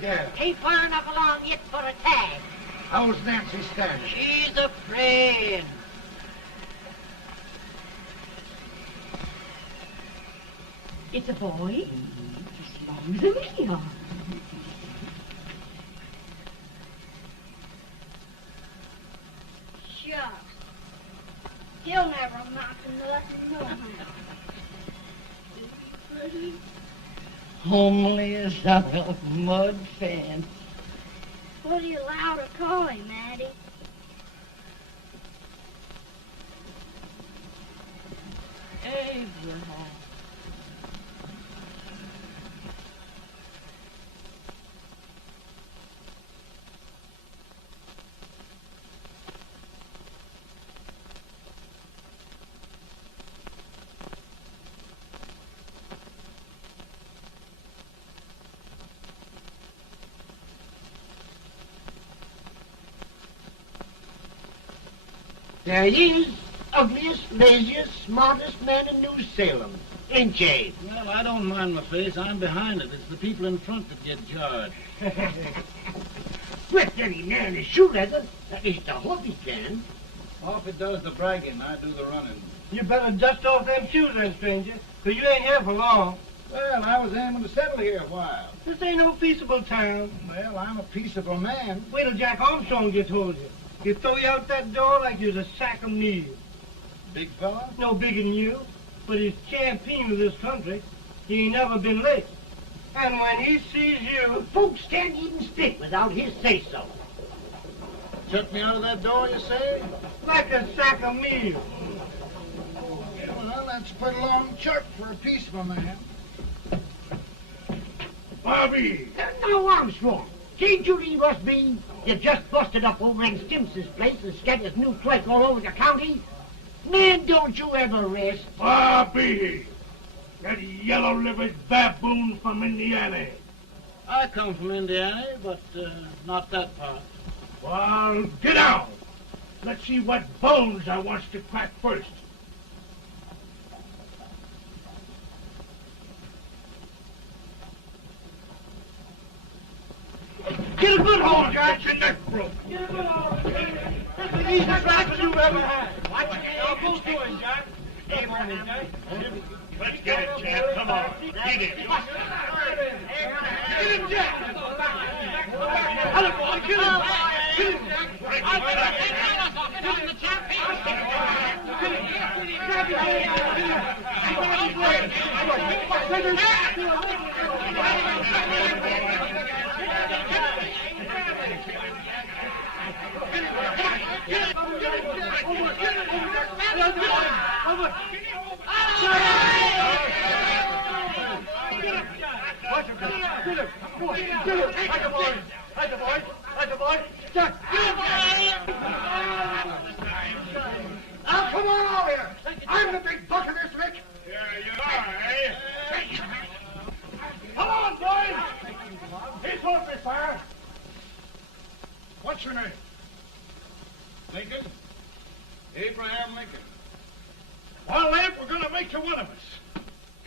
gal? Ain't far enough along yet for a tag. How's Nancy standing? She's afraid. It's a boy? As long as we are. Shucks. He'll never amount to nothing, no how. Pretty. Homely as a mud fence. What do you allow to call him, Addie? Abraham. There he is, ugliest, laziest, smartest man in New Salem, ain't ye? Well, I don't mind my face. I'm behind it. It's the people in front that get jarred. With any man is shoe leather, at least I hope he can. Off it does the bragging, I do the running. You better dust off them shoes then, stranger, 'cause you ain't here for long. Well, I was aiming to settle here a while. This ain't no peaceable town. Well, I'm a peaceable man. Wait till Jack Armstrong gets hold of you. He'll throw you out that door like you're a sack of meal. Big fella? No bigger than you, but he's champion of this country. He ain't never been late. And when he sees you... Folks can't even speak without his say-so. Took me out of that door, you say? like a sack of meal. Well, that's pretty long chirp for a peaceable man. Bobby! Now, Armstrong, can't you leave us be? You just busted up over in Stimpson's place and scattered new clerk all over the county. Man, don't you ever rest. Bobby! That yellow-livered baboon from Indiana. I come from Indiana, but not that part. Well, get out. Let's see what bones I wants to crack first. Get a good hold, Jack. Your neck broke. Get a good hold. That's the easiest rifle you've ever had. Watch it. Now, both doing, Jack. Abraham, Jack. Let's get it, Jack. Come on. Get it. Get him, Jack. Hello, boy. Get him. Get him, Jack. Now, come on over here. I'm the big buck of this lick. Yeah, you are, eh? Come on, boys. He's open fire. What's your name? Lincoln? Abraham Lincoln. Well, Lamp, we're going to make you one of us.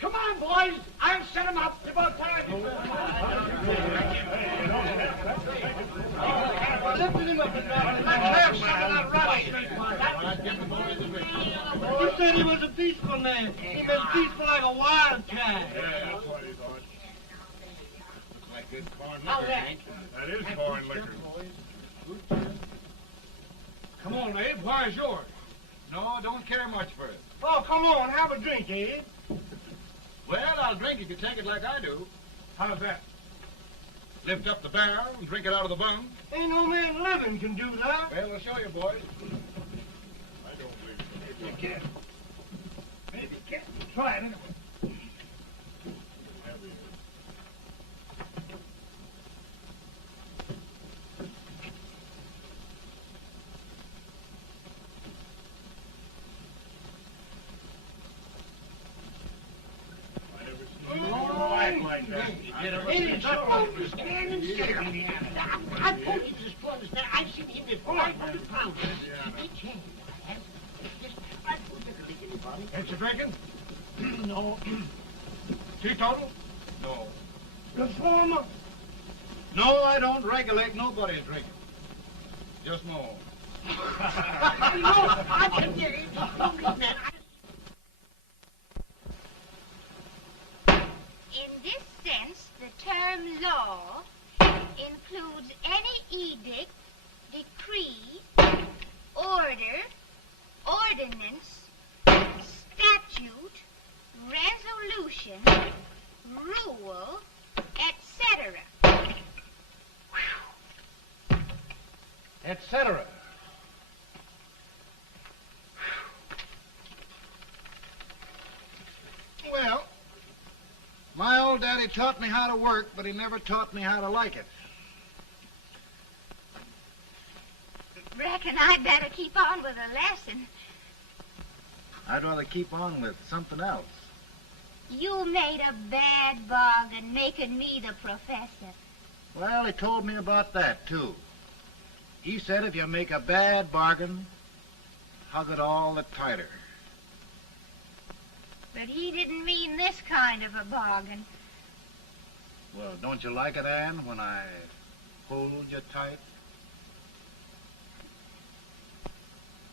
Come on, boys. I'll set him up. It's about time. Lifted him up and down. Let's have some of that rattlesnake. He said he was a peaceful man. He was peaceful like a wildcat. Yeah, that's what he thought. Looks like good corn liquor, Hank. That is corn liquor. Come on, Abe. Where's yours? No, don't care much for it. Oh, come on. Have a drink, Abe. Well, I'll drink if you take it like I do. How's that? Lift up the barrel and drink it out of the bung. Ain't no man living can do that. Well, I'll show you, boys. I don't believe it. Maybe you can. Maybe you can. Try it anyway. Like that. He's a bogus man in Salem. I've told you this before. I've seen him at 500 pounds. He changed. I told you to drink anybody. Ain't you drinking? No. Teetotal? No. Reformer. No, I don't regulate nobody's drinking. Just my own. I can get it. In this sense, the term law includes any edict, decree, order, ordinance, statute, resolution, rule, etc. Etc. Well, my old daddy taught me how to work, but he never taught me how to like it. Reckon I'd better keep on with the lesson. I'd rather keep on with something else. You made a bad bargain making me the professor. Well, he told me about that, too. He said if you make a bad bargain, hug it all the tighter. But he didn't mean this kind of a bargain. Well, don't you like it, Ann, when I hold you tight?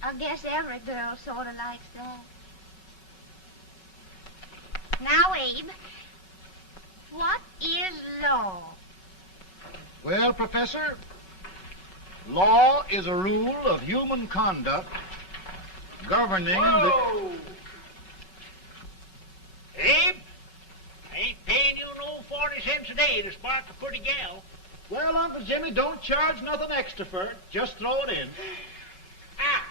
I guess every girl sort of likes that. Now, Abe, what is law? Well, Professor, law is a rule of human conduct governing Whoa! Abe, I ain't paying you no 40 cents a day to spark a pretty gal. Well, Uncle Jimmy, don't charge nothing extra for it. Just throw it in. Ah.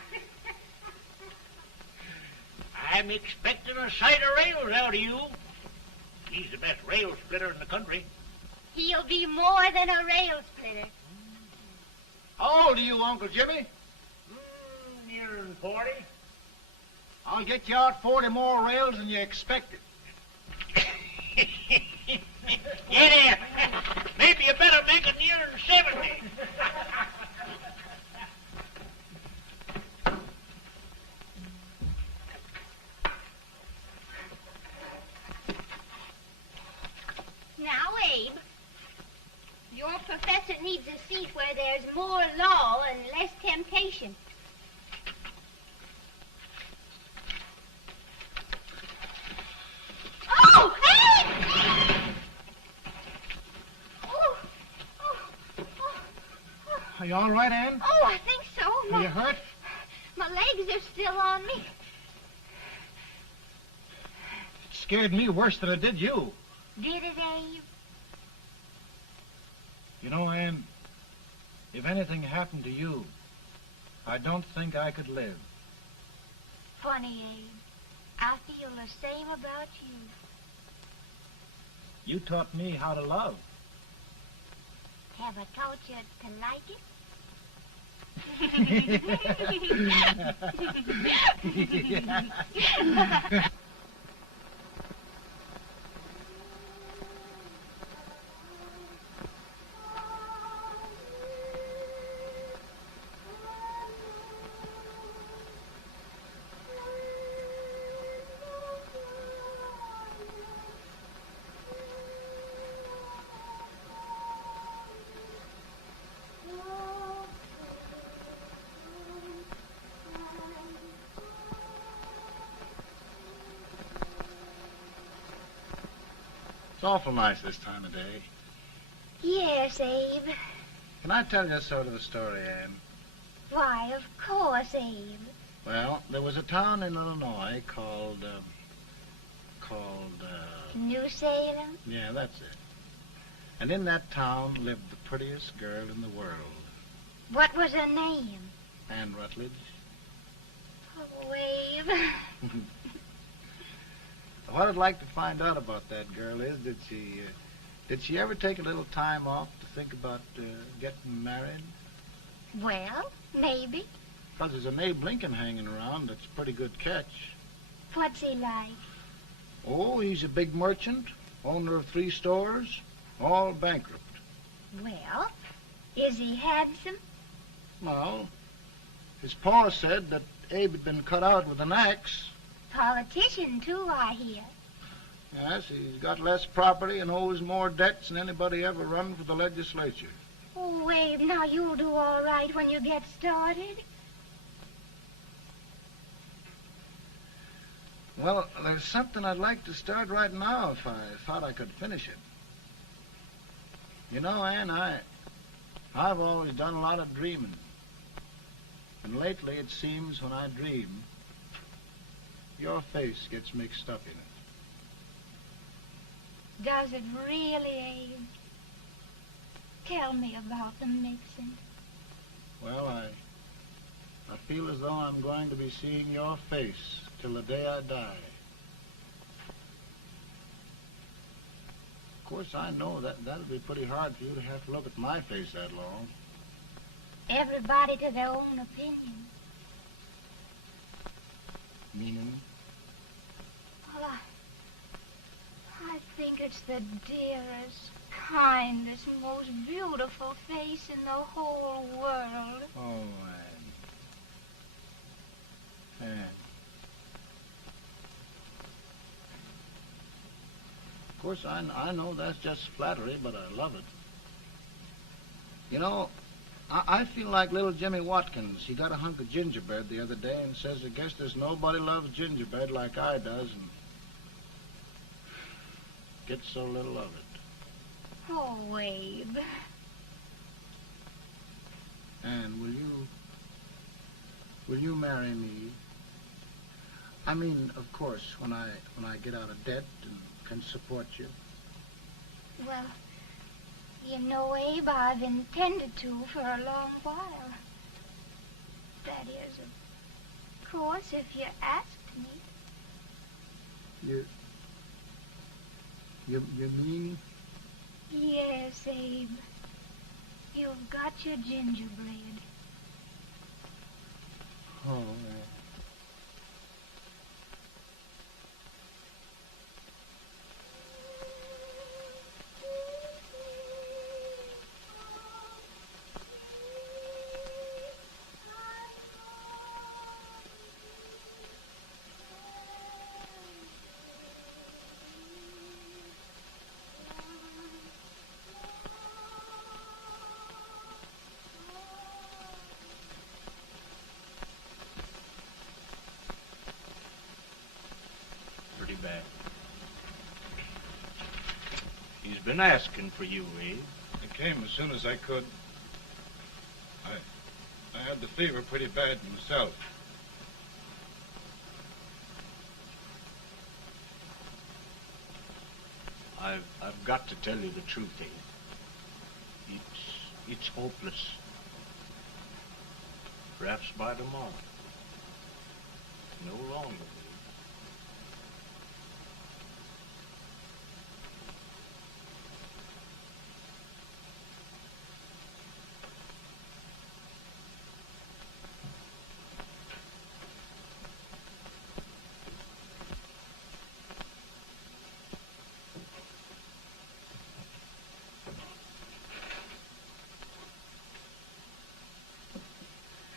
I'm expecting a sight of rails out of you. He's the best rail splitter in the country. He'll be more than a rail splitter. How old are you, Uncle Jimmy? Nearer 40. I'll get you out 40 more rails than you expected. Get in. Maybe you better make it nearer 70. Now, Abe, your professor needs a seat where there's more law and less temptation. Oh, Abe! Are you all right, Ann? Oh, I think so. Are you hurt? My legs are still on me. It scared me worse than it did you. Did it, Abe? You know, Ann, if anything happened to you, I don't think I could live. Funny, Abe. I feel the same about you. You taught me how to love. Have I taught you to like it? It's awful nice this time of day. Yes, Abe. Can I tell you sort of a story, Ann? Why, of course, Abe. Well, there was a town in Illinois called, New Salem? yeah, that's it. And in that town lived the prettiest girl in the world, What was her name? Ann Rutledge. Oh, Abe. What I'd like to find out about that girl is, did she ever take a little time off to think about getting married? Well, maybe. Because there's an Abe Lincoln hanging around that's a pretty good catch. What's he like? Oh, he's a big merchant, owner of 3 stores, all bankrupt. Well, is he handsome? Well, his pa said that Abe had been cut out with an axe. Politician, too, I hear. Yes, he's got less property and owes more debts than anybody ever run for the legislature. Oh, Abe, now you'll do all right when you get started. Well, there's something I'd like to start right now if I thought I could finish it. You know, Ann, I've always done a lot of dreaming. And lately it seems when I dream, your face gets mixed up in it. Does it really, Abe? Tell me about the mixing. Well, I feel as though I'm going to be seeing your face till the day I die. Of course, I know that'll be pretty hard for you to have to look at my face that long. Everybody to their own opinion. Meaning? Well, I think it's the dearest, kindest, most beautiful face in the whole world. Oh, Ann. Of course, I know that's just flattery, but I love it. You know, I feel like little Jimmy Watkins. He got a hunk of gingerbread the other day and says, I guess there's nobody loves gingerbread like I does, and gets so little of it. Oh, Abe. Ann, will you marry me? I mean, of course, when I get out of debt and can support you. Well, you know, Abe, I've intended to for a long while. That is, of course, if you asked me. You mean? Yes, Abe. You've got your gingerbread. Oh, Bad. He's been asking for you, Abe. I came as soon as I could. I had the fever pretty bad myself. I've got to tell you the truth, Abe. It's hopeless. Perhaps by tomorrow. No longer.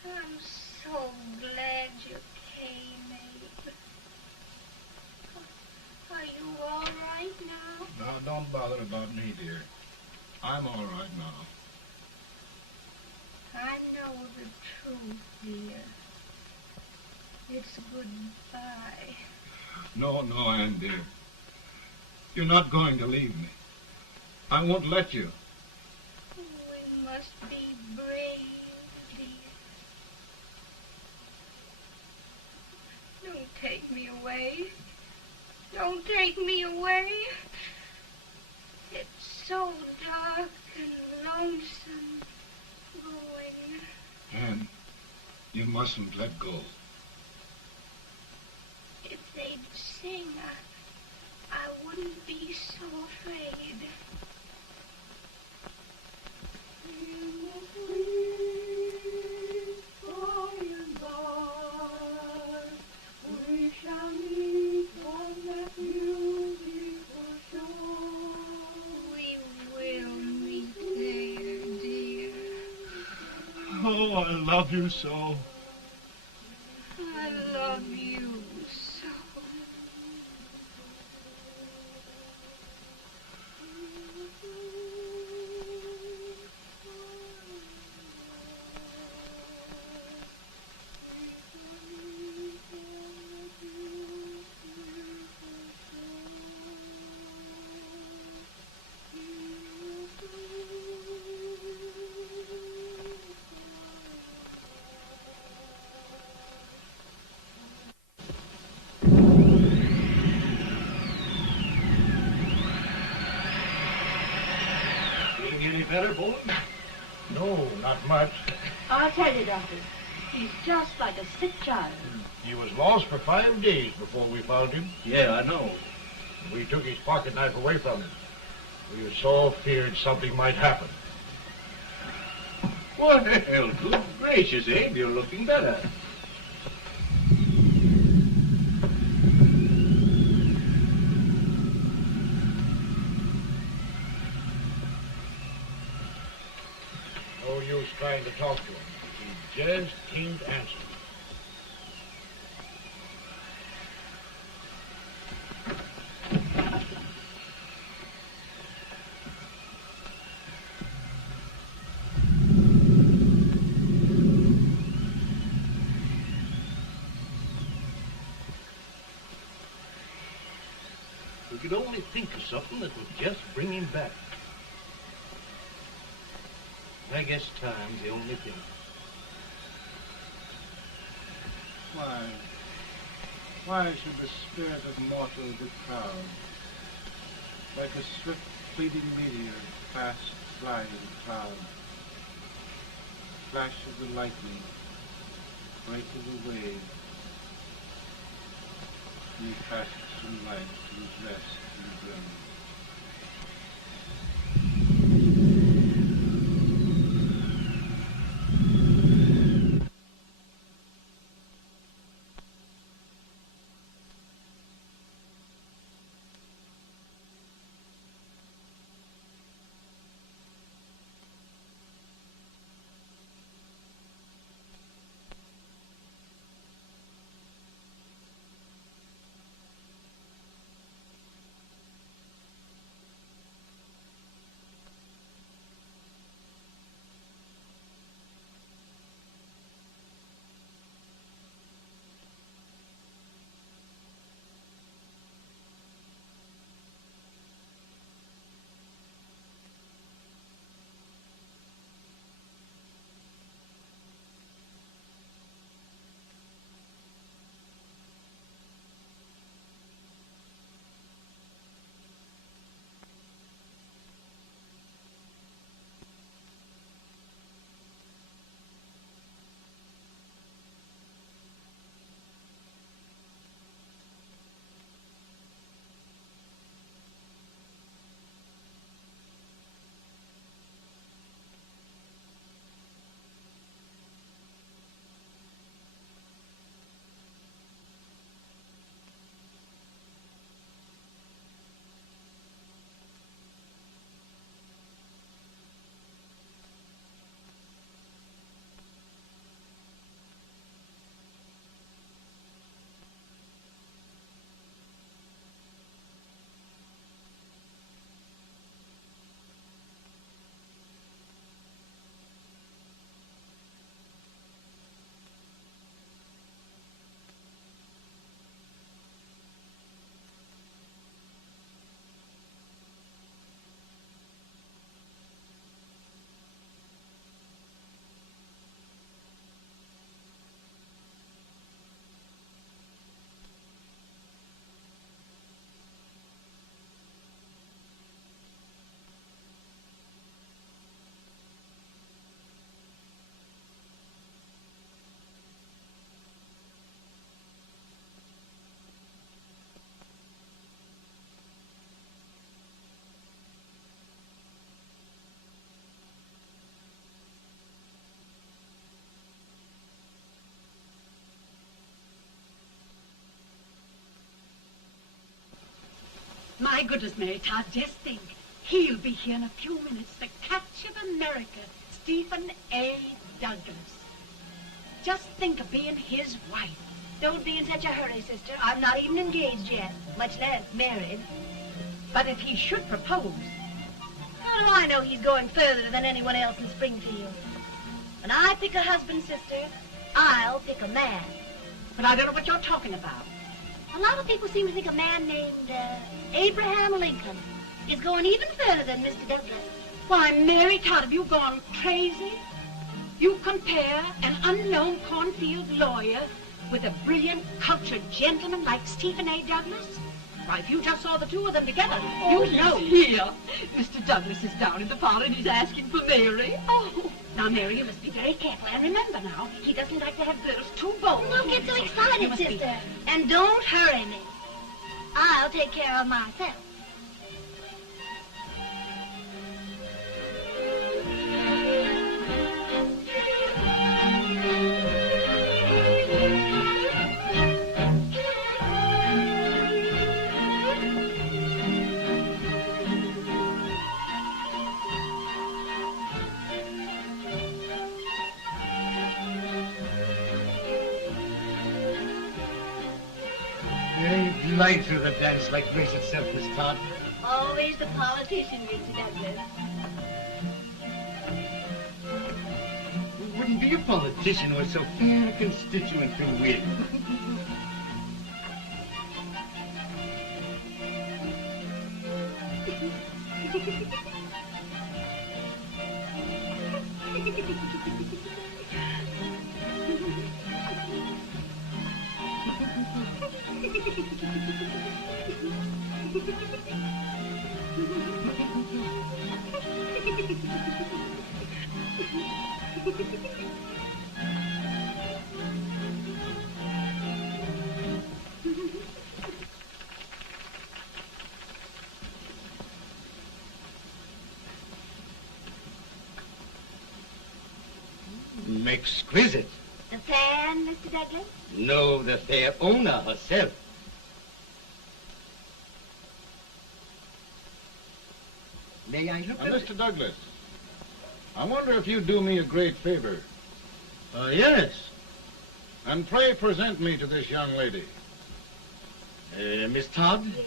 I'm so glad you came, Abe. Are you all right now? No, don't bother about me, dear. I'm all right now. I know the truth, dear. It's goodbye. No, Ann, dear. You're not going to leave me. I won't let you. We must be brave, dear. Don't take me away. Don't take me away. It's so dark and lonesome going. Ann, you mustn't let go. If they'd sing, I wouldn't be so afraid. We shall meet on that beautiful shore. We will meet there, dear. Oh, I love you so. I love you so. better, boy? No, not much. I'll tell you, Doctor. He's just like a sick child. He was lost for 5 days before we found him. Yeah, I know. We took his pocket knife away from him. We were so feared something might happen. Well, good gracious, Abe, you're looking better. No use trying to talk to him. He just can't answer. We could only think of something that would just bring him back. I guess time's the only thing. Why should the spirit of mortal be proud? Like a swift fleeting meteor, fast flying cloud. Flash of the lightning, break of the wave. He passes from life to his rest in the grave. My goodness, Mary Todd, just think. He'll be here in a few minutes. The catch of America, Stephen A. Douglas. Just think of being his wife. Don't be in such a hurry, sister. I'm not even engaged yet, much less married. But if he should propose... How do I know he's going further than anyone else in Springfield? When I pick a husband, sister, I'll pick a man. But I don't know what you're talking about. A lot of people seem to think a man named Abraham Lincoln is going even further than Mr. Douglas. Why, Mary Todd, have you gone crazy? You compare an unknown cornfield lawyer with a brilliant, cultured gentleman like Stephen A. Douglas? Why, if you just saw the two of them together, Oh, you'd know. Here. Mr. Douglas is down in the parlor and he's asking for Mary. Oh. Now, Mary, you must be very careful. And remember now, he doesn't like to have girls too bold. Don't get so You excited, must be- sister. And don't hurry me. I'll take care of myself. You glide through the dance like grace itself, Miss Todd. Always the politician, Mr. Douglas. We wouldn't be a politician with so fair a constituent to win. Exquisite. The fan, Mr. Douglas? No, the fair owner herself. May I look at it? Mr. Douglas, I wonder if you'd do me a great favor. Yes. And pray present me to this young lady. Miss Todd? Yes.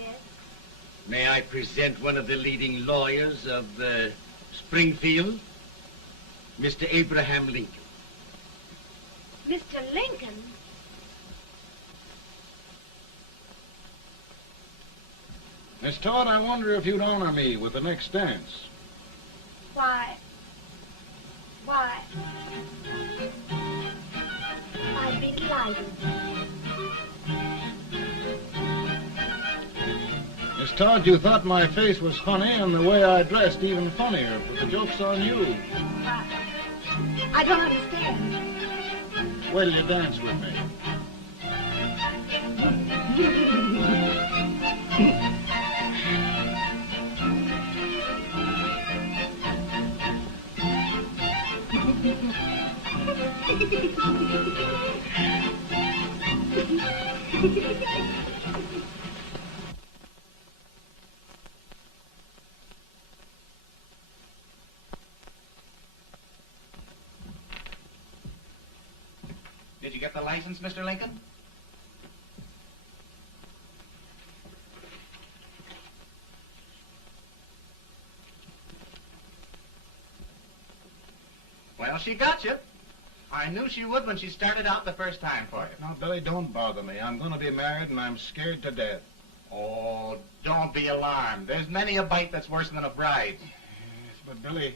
May I present one of the leading lawyers of Springfield, Mr. Abraham Lincoln. Mr. Lincoln? Miss Todd, I wonder if you'd honor me with the next dance. Why, I'd be delighted. Miss Todd, you thought my face was funny and the way I dressed even funnier, but the joke's on you. I don't understand. Wait till you dance with me. Did you get the license, Mr. Lincoln? Well, she got you. I knew she would when she started out the first time for you. Now, Billy, don't bother me. I'm going to be married and I'm scared to death. Oh, don't be alarmed. There's many a bite that's worse than a bride. Yes, but Billy,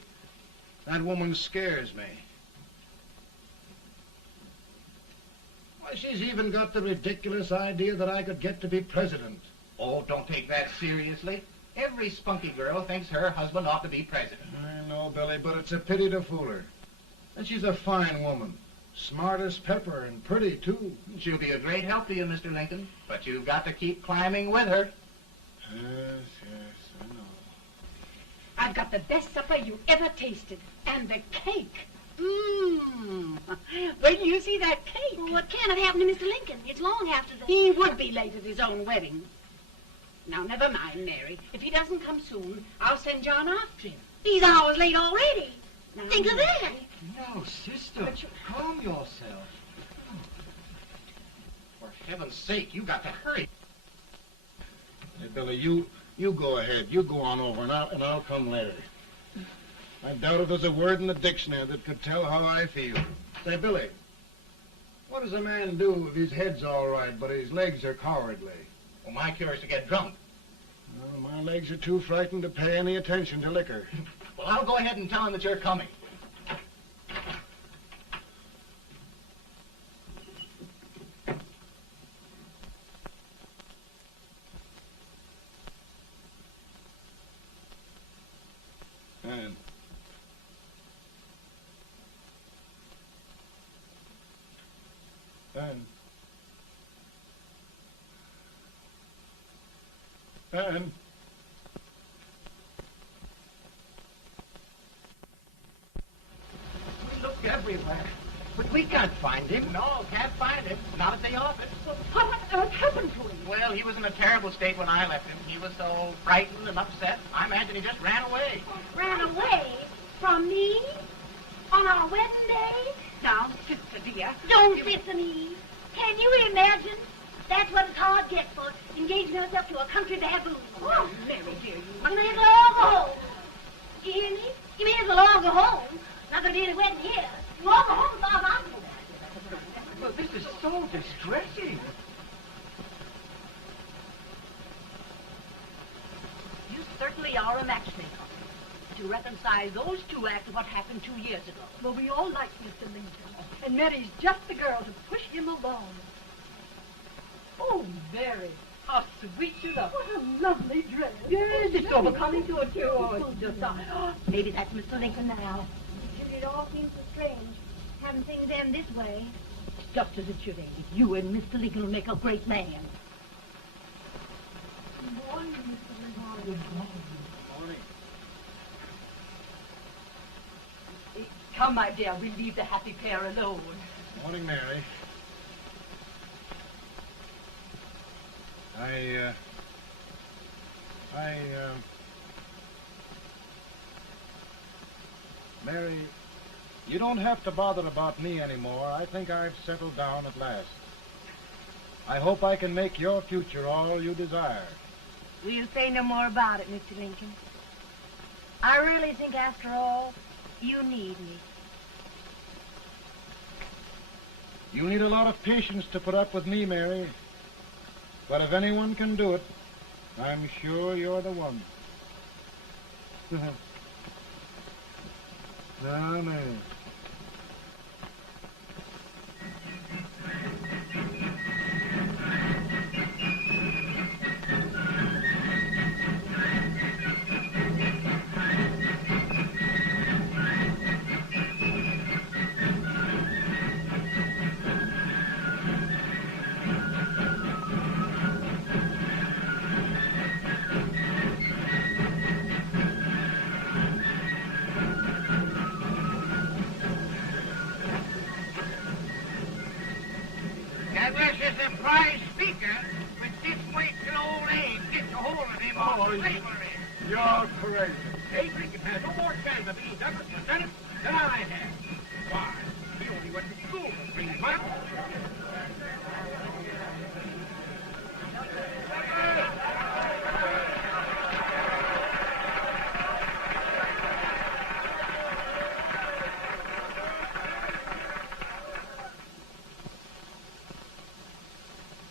that woman scares me. Why, she's even got the ridiculous idea that I could get to be president. Oh, don't take that seriously. Every spunky girl thinks her husband ought to be president. I know, Billy, but it's a pity to fool her. And she's a fine woman. Smart as pepper and pretty, too. She'll be a great help to you, Mr. Lincoln. But you've got to keep climbing with her. Yes, I know. I've got the best supper you ever tasted. And the cake. Mmm. Wait till you see that cake. Well, what can have happened to Mr. Lincoln? It's long after the... He would be late at his own wedding. Now, never mind, Mary. If he doesn't come soon, I'll send John after him. He's hours late already. Now, Think of that. No, sister, calm yourself. For heaven's sake, you got to hurry. Hey, Billy, you go ahead. You go on over, and I'll come later. I doubt if there's a word in the dictionary that could tell how I feel. Say, Billy, what does a man do if his head's all right, but his legs are cowardly? Well, my cure is to get drunk. Well, my legs are too frightened to pay any attention to liquor. Well, I'll go ahead and tell him that you're coming. Ann. We looked everywhere, but we can't find him. No, can't find him. Not at the office. Well, what on earth happened to him? Well, he was in a terrible state when I left him. He was so frightened and upset. I imagine he just ran away. Ran away from me on our wedding day? Now, sister dear. Don't listen, Eve. Can you imagine? That's what a hard gets for engaging herself to a country baboon. Oh, Mary, dear, You may as well all go home. You hear me? You may as well all go home. Not gonna be any wedding here. You all go home as far as I'm concerned. Well, this is so distressing. You certainly are a matchmaker. To reconcile those two after what happened 2 years ago. Well, we all like Mr. Lincoln, and Mary's just the girl to push him along. Oh, Mary, how sweet you look. What a lovely dress. Yes, it's so becoming to it, too. Oh, it's just... maybe that's Mr. Lincoln now. It all seems so strange, having things end this way. It's just as it should end. You and Mr. Lincoln will make a great man. Good morning, Mr. Lincoln. Good morning. Come, my dear, we'll leave the happy pair alone. Morning, Mary. Mary, you don't have to bother about me anymore. I think I've settled down at last. I hope I can make your future all you desire. We'll say no more about it, Mr. Lincoln. I really think, after all, you need me. You need a lot of patience to put up with me, Mary. But if anyone can do it, I'm sure you're the one. Now, Mary. Douglas is a prize speaker, but just wait till old Abe gets a hold of him on slavery. You're crazy. Abe Lincoln has no more chance of being Douglas Lieutenant than I have. Why, he only went to school for 3 months.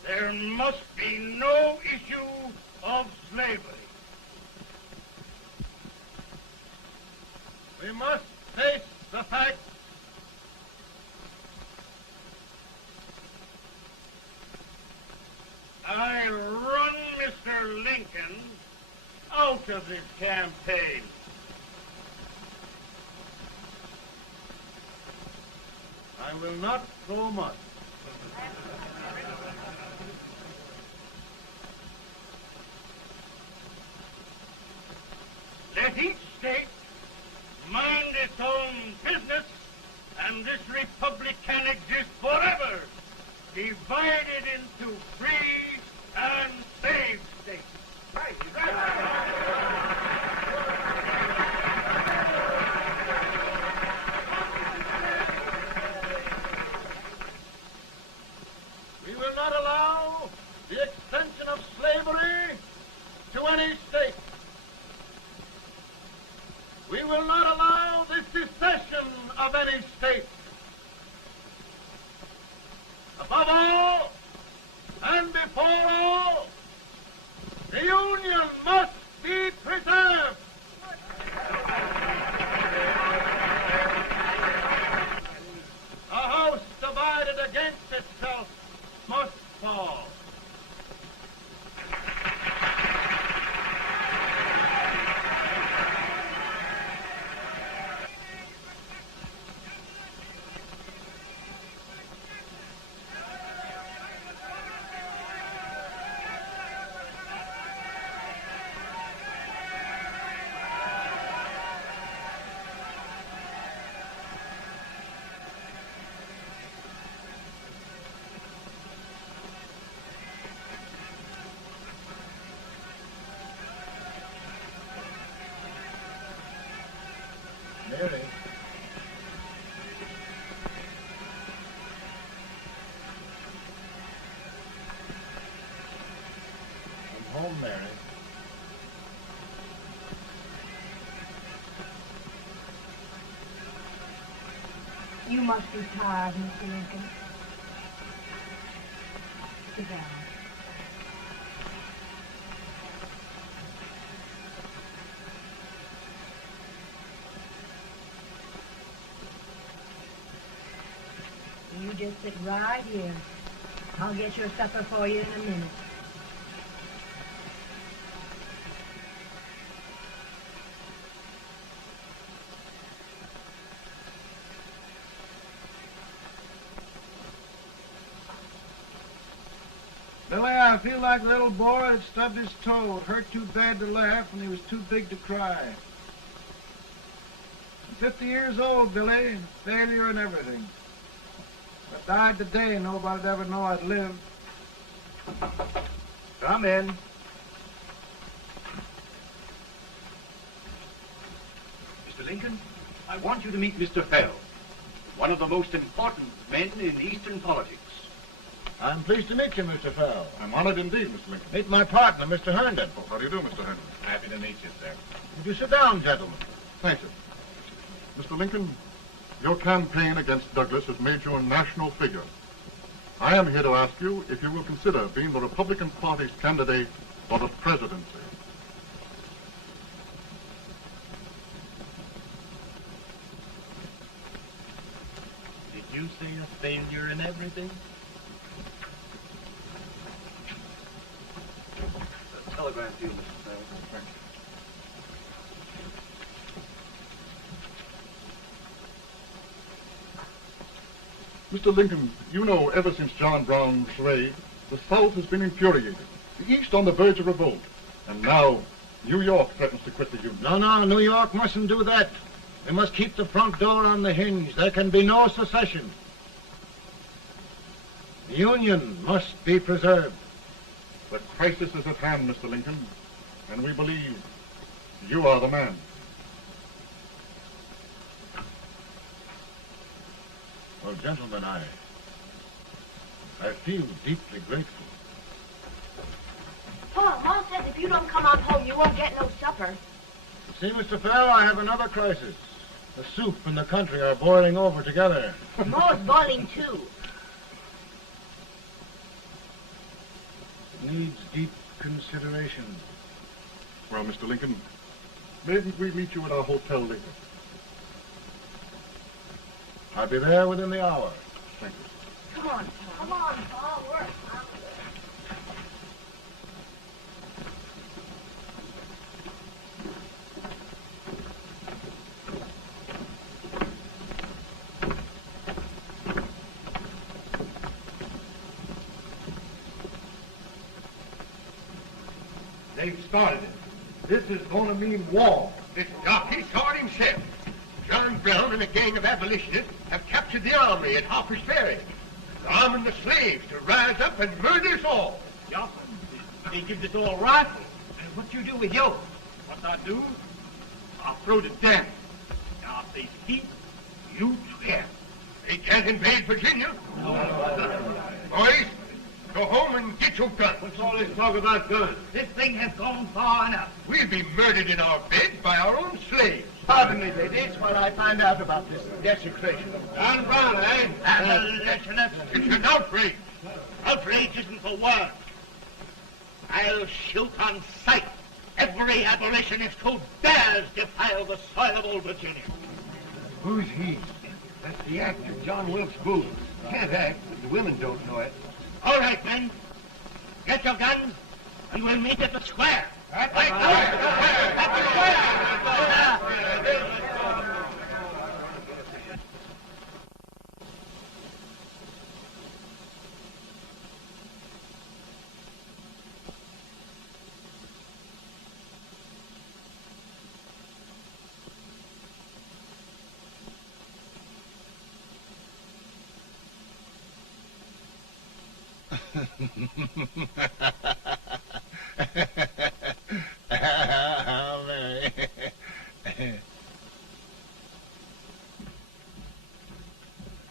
There must be no issue of slavery. We must face the fact I run Mr. Lincoln out of this campaign. I will not throw much. Let each state mind its own business, and this republic can exist forever, divided into free and slave states. Right, right. We will not allow the extension of slavery to any state. We will not allow the secession of any state. Above all, and before all, the Union must be preserved. A house divided against itself must fall. home, Mary. You must be tired, Mr. Lincoln. Sit down. You just sit right here. I'll get your supper for you in a minute. Billy, I feel like a little boy that stubbed his toe. It hurt too bad to laugh, and he was too big to cry. I'm 50 years old, Billy, failure and everything. If I died today, nobody'd ever know I'd lived. Come in. Mr. Lincoln, I want you to meet Mr. Fell, one of the most important men in Eastern politics. I'm pleased to meet you, Mr. Fell. I'm honored indeed, Mr. Lincoln. Meet my partner, Mr. Herndon. Oh, how do you do, Mr. Herndon? Happy to meet you, sir. Would you sit down, gentlemen? Thank you. Mr. Lincoln, your campaign against Douglas has made you a national figure. I am here to ask you if you will consider being the Republican Party's candidate for the presidency. Did you say a failure in everything? A telegram to you, Mr. Fell. Thank you. Mr. Lincoln, you know ever since John Brown's raid, the South has been infuriated, the East on the verge of revolt, and now New York threatens to quit the Union. No, New York mustn't do that. They must keep the front door on the hinge. There can be no secession. The Union must be preserved. The crisis is at hand, Mr. Lincoln, and we believe you are the man. Well, gentlemen, I feel deeply grateful. Paul, Mom says if you don't come on home, you won't get no supper. See, Mr. Fell, I have another crisis. The soup and the country are boiling over together. Mo's boiling too. It needs deep consideration. Well, Mr. Lincoln, maybe we meet you at our hotel later. I'll be there within the hour. Thank you. Come on, Paul. Come on, Paul. Work. They've started it. This is going to mean war. This jockey saw it himself. John Brown and a gang of abolitionists have captured the armory at Harper's Ferry. They're arming the slaves to rise up and murder us all. Johnson, they give us all rifles. And what you do with yours? What I do? I'll throw the damn. Now, if they speak, you swear. They can't invade Virginia. Boys, go home and get your guns. What's all this talk about guns? This thing has gone far enough. We'll be murdered in our beds by our own slaves. Pardon me, ladies, while I find out about this desecration. John Brown, eh? Abolitionists. It's an outrage. Outrage isn't the word. I'll shoot on sight every abolitionist who dares defile the soil of old Virginia. Who's he? That's the actor, John Wilkes Booth. Can't act, but the women don't know it. All right, men. Get your guns, and we'll meet at the square. At the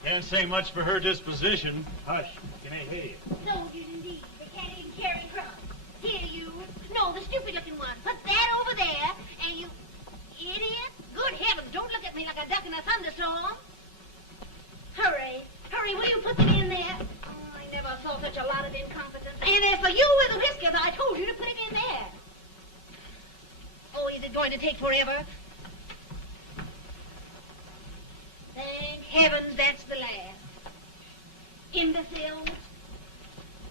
Can't say much for her disposition. Hush, can I hear you? Soldiers indeed. They can't even carry drums. Here, you. in there for you with the whiskers. I told you to put it in there. Oh, is it going to take forever? Thank heavens that's the last. Imbecile.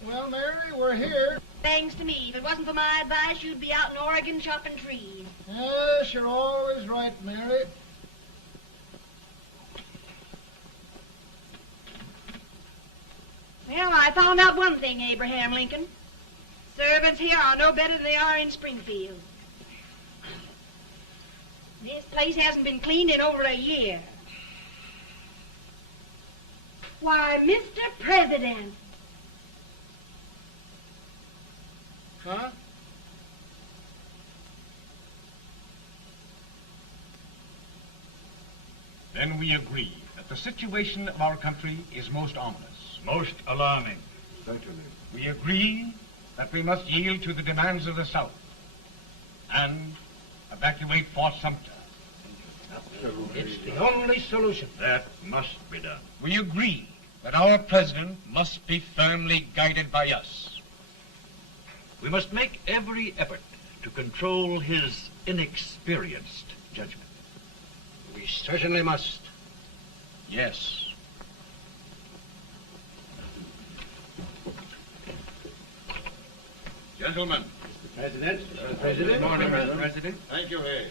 Well, Mary, we're here. Thanks to me. If it wasn't for my advice, you'd be out in Oregon chopping trees. Yes, you're always right, Mary. Well, I found out one thing, Abraham Lincoln. Servants here are no better than they are in Springfield. This place hasn't been cleaned in over a year. Why, Mr. President. Huh? Then we agree that the situation of our country is most ominous. Most alarming. Certainly. We agree that we must yield to the demands of the South and evacuate Fort Sumter. It's the only solution. That must be done. We agree that our president must be firmly guided by us. We must make every effort to control his inexperienced judgment. We certainly must. Yes. Gentlemen. President. President. Good morning, Mr. President. Thank you, Hay.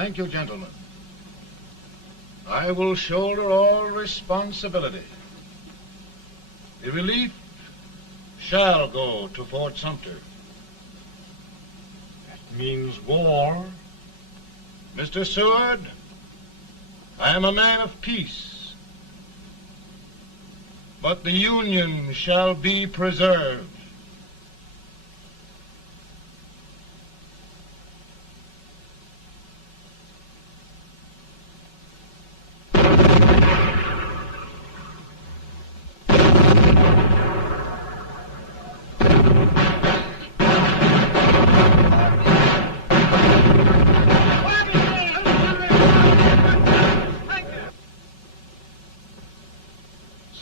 Thank you, gentlemen. I will shoulder all responsibility. The relief shall go to Fort Sumter. That means war. Mr. Seward, I am a man of peace, but the Union shall be preserved.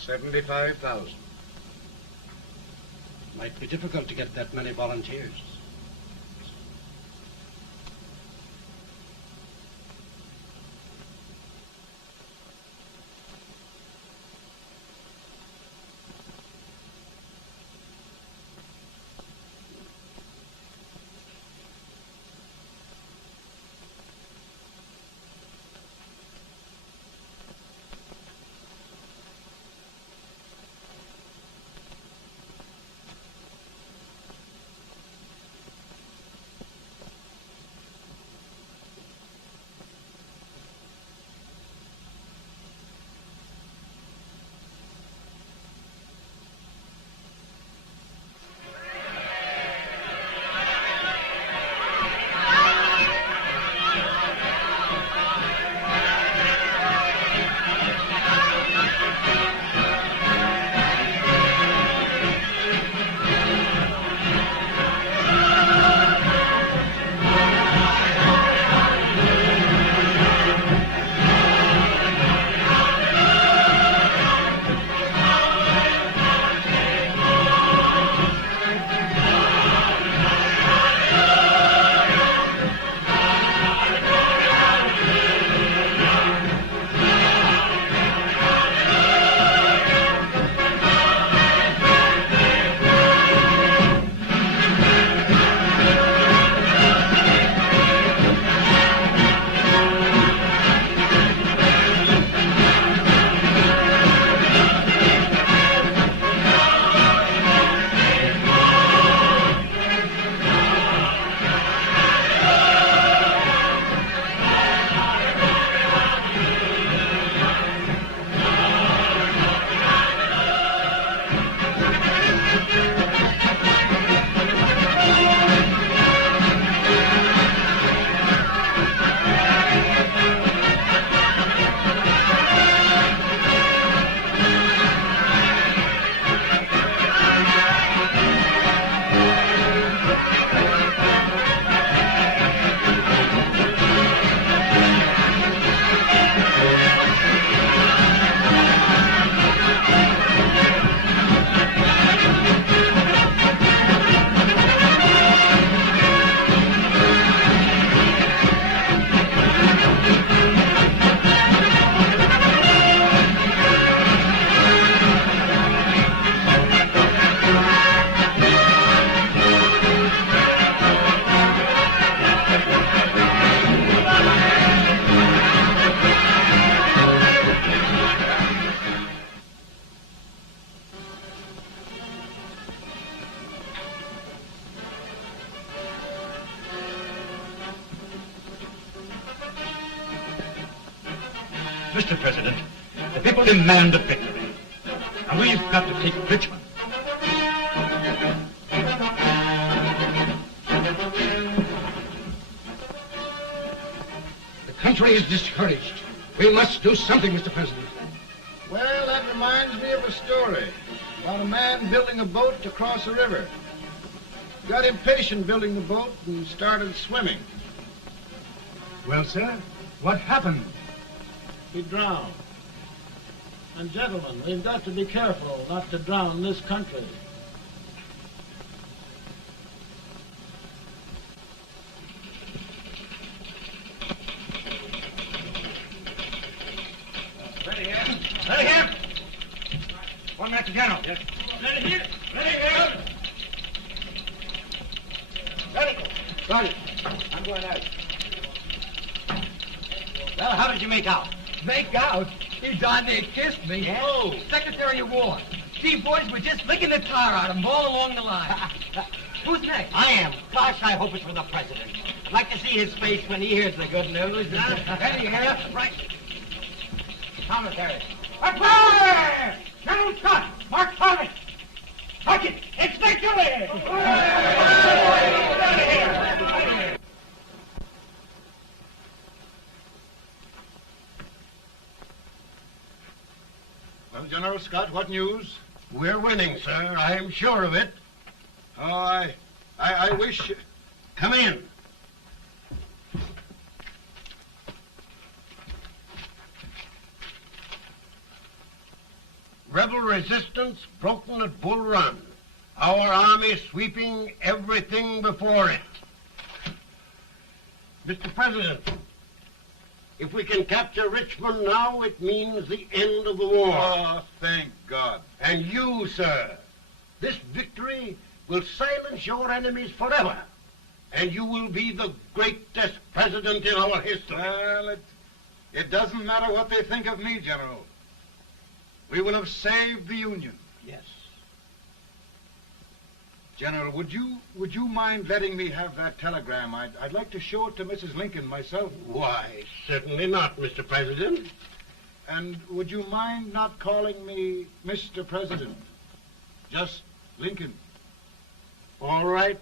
$75,000. Might be difficult to get that many volunteers. Mr. President, the people demand a victory. And we've got to take Richmond. The country is discouraged. We must do something, Mr. President. Well, that reminds me of a story about a man building a boat to cross a river. He got impatient building the boat and started swimming. Well, sir, what happened? He drowned. And gentlemen, we've got to be careful not to drown this country. Ready here. Ready here. 1 minute to General. Yes. Ready here. Ready here. Ready. Ready. I'm going out. Well, how did you make out? Make out? He darn near kissed me. Yeah? Oh, Secretary of War. These boys were just licking the tar out of him all along the line. Who's next? I am. Gosh, I hope it's for the president. I'd like to see his face when he hears the good news. Ready here. Right. Commissary. Fire! General Scott! Mark Thomas! Sergeant, it's victory! Well, General Scott, what news? We're winning, sir. I'm sure of it. Oh, I wish... Come in. Rebel resistance broken at Bull Run. Our army sweeping everything before it. Mr. President, if we can capture Richmond now, it means the end of the war. Oh, thank God. And you, sir, this victory will silence your enemies forever. And you will be the greatest president in our history. Well, it doesn't matter what they think of me, General. We will have saved the Union. Yes. General, would you mind letting me have that telegram? I'd like to show it to Mrs. Lincoln myself. Why, certainly not, Mr. President. And would you mind not calling me Mr. President? Just Lincoln. All right,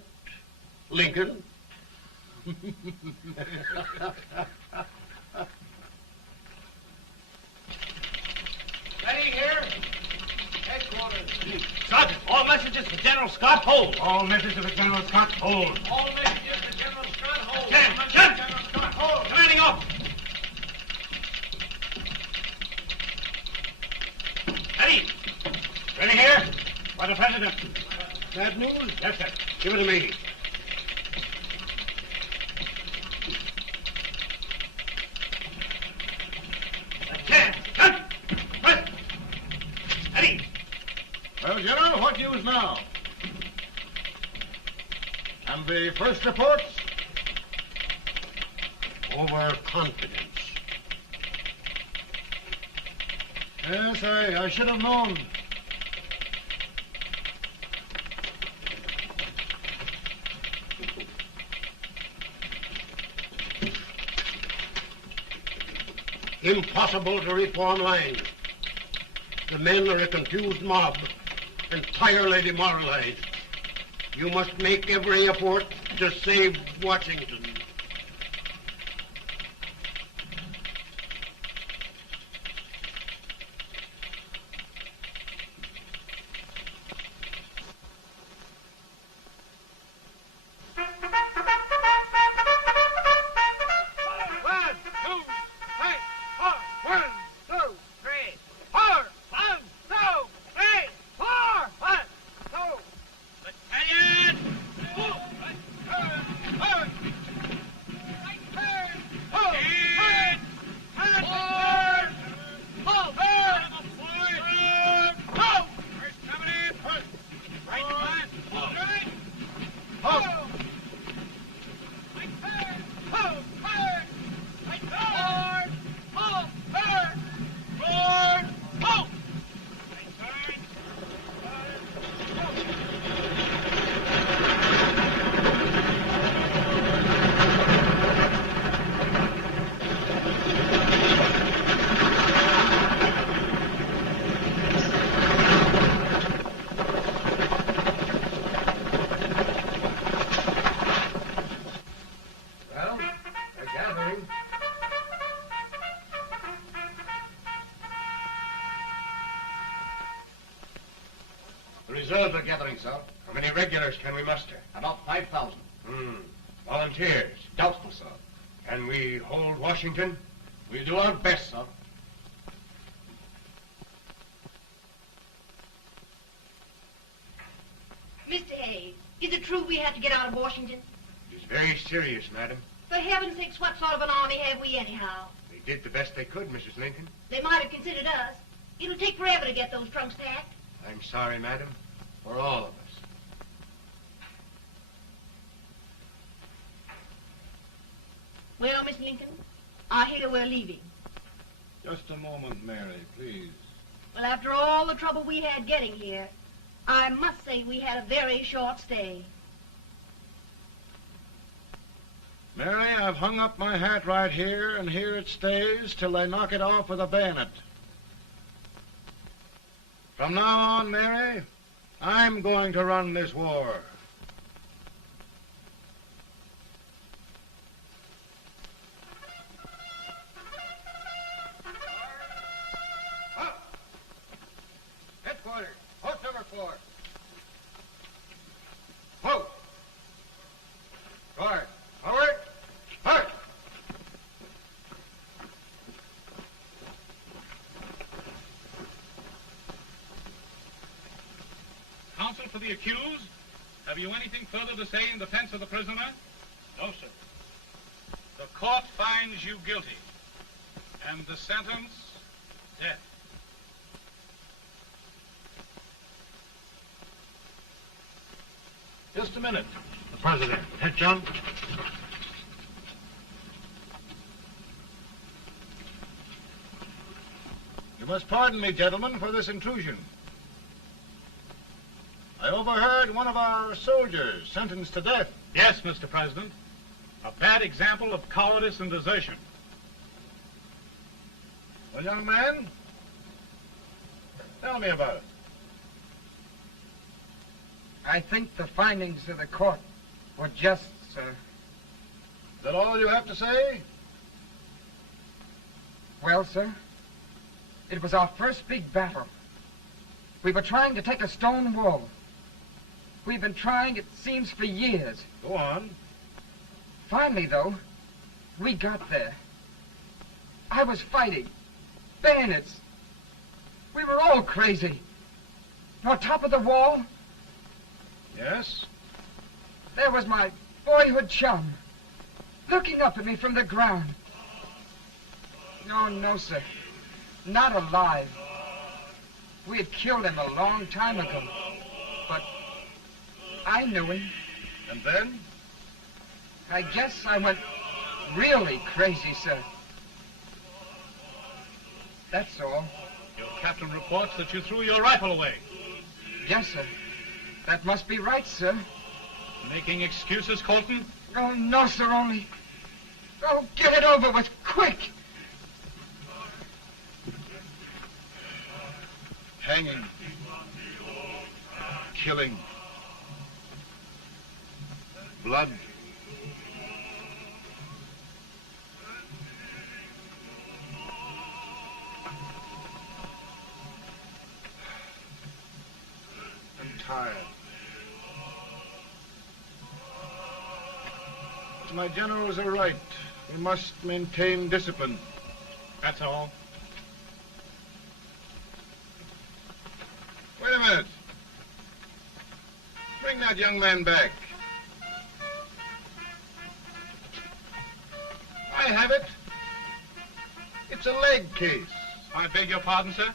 Lincoln. Ready here. Headquarters. Sergeant, all messages for General Scott, hold. All messages for General Scott, hold. All messages for General Scott, hold. General Scott, hold. Commanding officer. Ready. Ready here. For the President. Bad news? Yes, sir. Give it to me. Well, General, what news now? And the first reports? Overconfidence. Yes, I should have known. Impossible to reform lines. The men are a confused mob, entirely demoralized. You must make every effort to save Washington. reserves are gathering, sir. How many regulars can we muster? About 5,000. Volunteers? Doubtful, sir. Can we hold Washington? We'll do our best, sir. Mr. Hayes, is it true we have to get out of Washington? It is very serious, madam. For heaven's sakes, what sort of an army have we anyhow? They did the best they could, Mrs. Lincoln. They might have considered us. It'll take forever to get those trunks packed. I'm sorry, madam, for all of us. Well, Miss Lincoln, I hear we're leaving. Just a moment, Mary, please. Well, after all the trouble we had getting here, I must say we had a very short stay. Mary, I've hung up my hat right here, and here it stays till they knock it off with a bayonet. From now on, Mary, I'm going to run this war. Headquarters, post number 4. Halt! Guard, forward, march! Counsel for the accused, have you anything further to say in defense of the prisoner? No, sir. The court finds you guilty, and the sentence, death. Just a minute. The President. Head, John. You must pardon me, gentlemen, for this intrusion. I overheard one of our soldiers sentenced to death. Yes, Mr. President. A bad example of cowardice and desertion. Well, young man, tell me about it. I think the findings of the court were just, sir. Is that all you have to say? Well, sir, it was our first big battle. We were trying to take a stone wall. We've been trying, it seems, for years. Go on. Finally, though, we got there. I was fighting. Bayonets. We were all crazy. On top of the wall, Yes? there was my boyhood chum, looking up at me from the ground. No, sir. Not alive. We had killed him a long time ago. But I knew him. And then? I guess I went really crazy, sir. That's all. Your captain reports that you threw your rifle away. Yes, sir. That must be right, sir. Making excuses, Colton? Oh, no, sir, only... Oh, get it over with, quick! Hanging. Killing. Blood. I'm tired. My generals are right. We must maintain discipline. That's all. Wait a minute. Bring that young man back. I have it. It's a leg case. I beg your pardon, sir?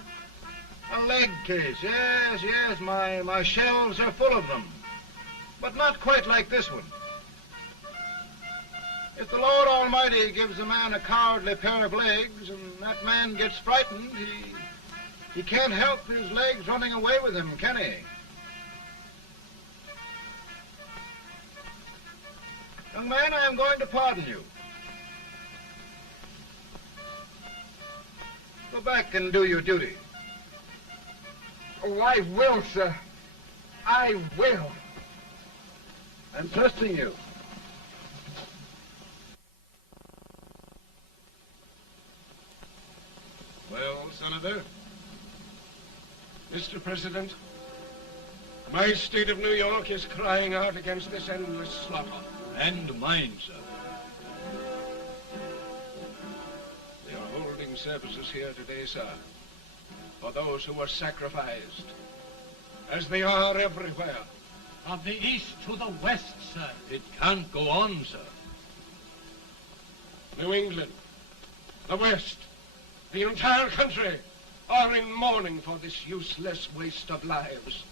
A leg case, yes. My shelves are full of them. But not quite like this one. If the Lord Almighty gives a man a cowardly pair of legs and that man gets frightened, he can't help his legs running away with him, can he? Young man, I am going to pardon you. Go back and do your duty. Oh, I will, sir. I will. I'm trusting you. Well, Senator? Mr. President, My state of New York is crying out against this endless slaughter. And mine, sir. They are holding services here today, sir, for those who were sacrificed, as they are everywhere. From the east to the west, sir. It can't go on, sir. New England, the West, the entire country are in mourning for this useless waste of lives.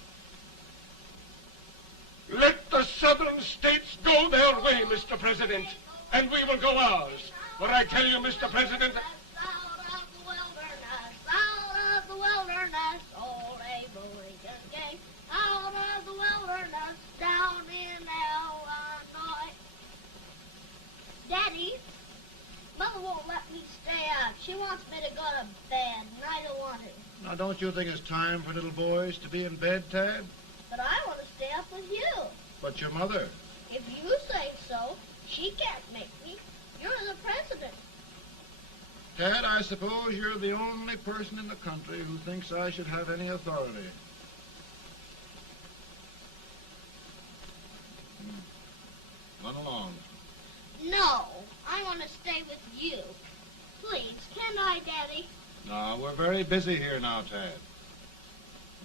Let the southern states go their way, Mr. President, and we will go ours. For I tell you, Mr. President, Out of the wilderness, old Abraham Lincoln came. Out of the wilderness, down in Illinois. Daddy, Mother won't let me stay up. She wants me to go to bed, and I don't want to. Now, don't you think it's time for little boys to be in bed, Tad? But I want to stay up with you. But your mother. If you say so, she can't make me. You're the president. Tad, I suppose you're the only person in the country who thinks I should have any authority. Run along. No, I want to stay with you. Please, can I, Daddy? No, we're very busy here now, Tad.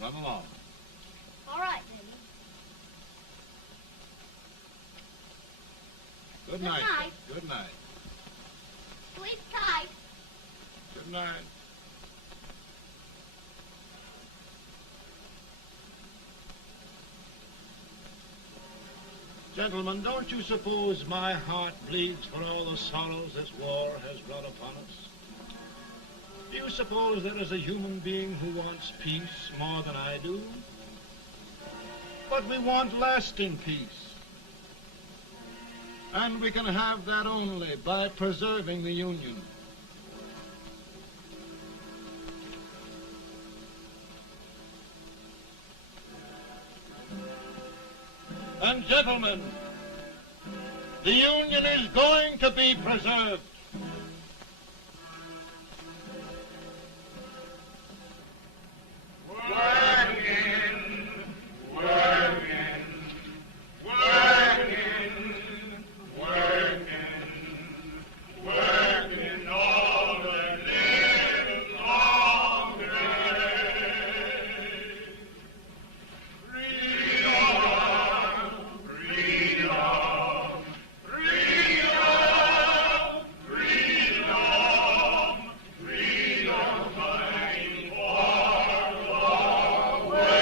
Run along. All right, Daddy. Good Good night. night. Good night. Sleep tight. Good night. Gentlemen, don't you suppose my heart bleeds for all the sorrows this war has brought upon us? Do you suppose there is a human being who wants peace more than I do? But we want lasting peace. And we can have that only by preserving the Union. And gentlemen, the Union is going to be preserved. Working, working, working, working, working all the live long day. Freedom, freedom, freedom, freedom, freedom, fighting for the way.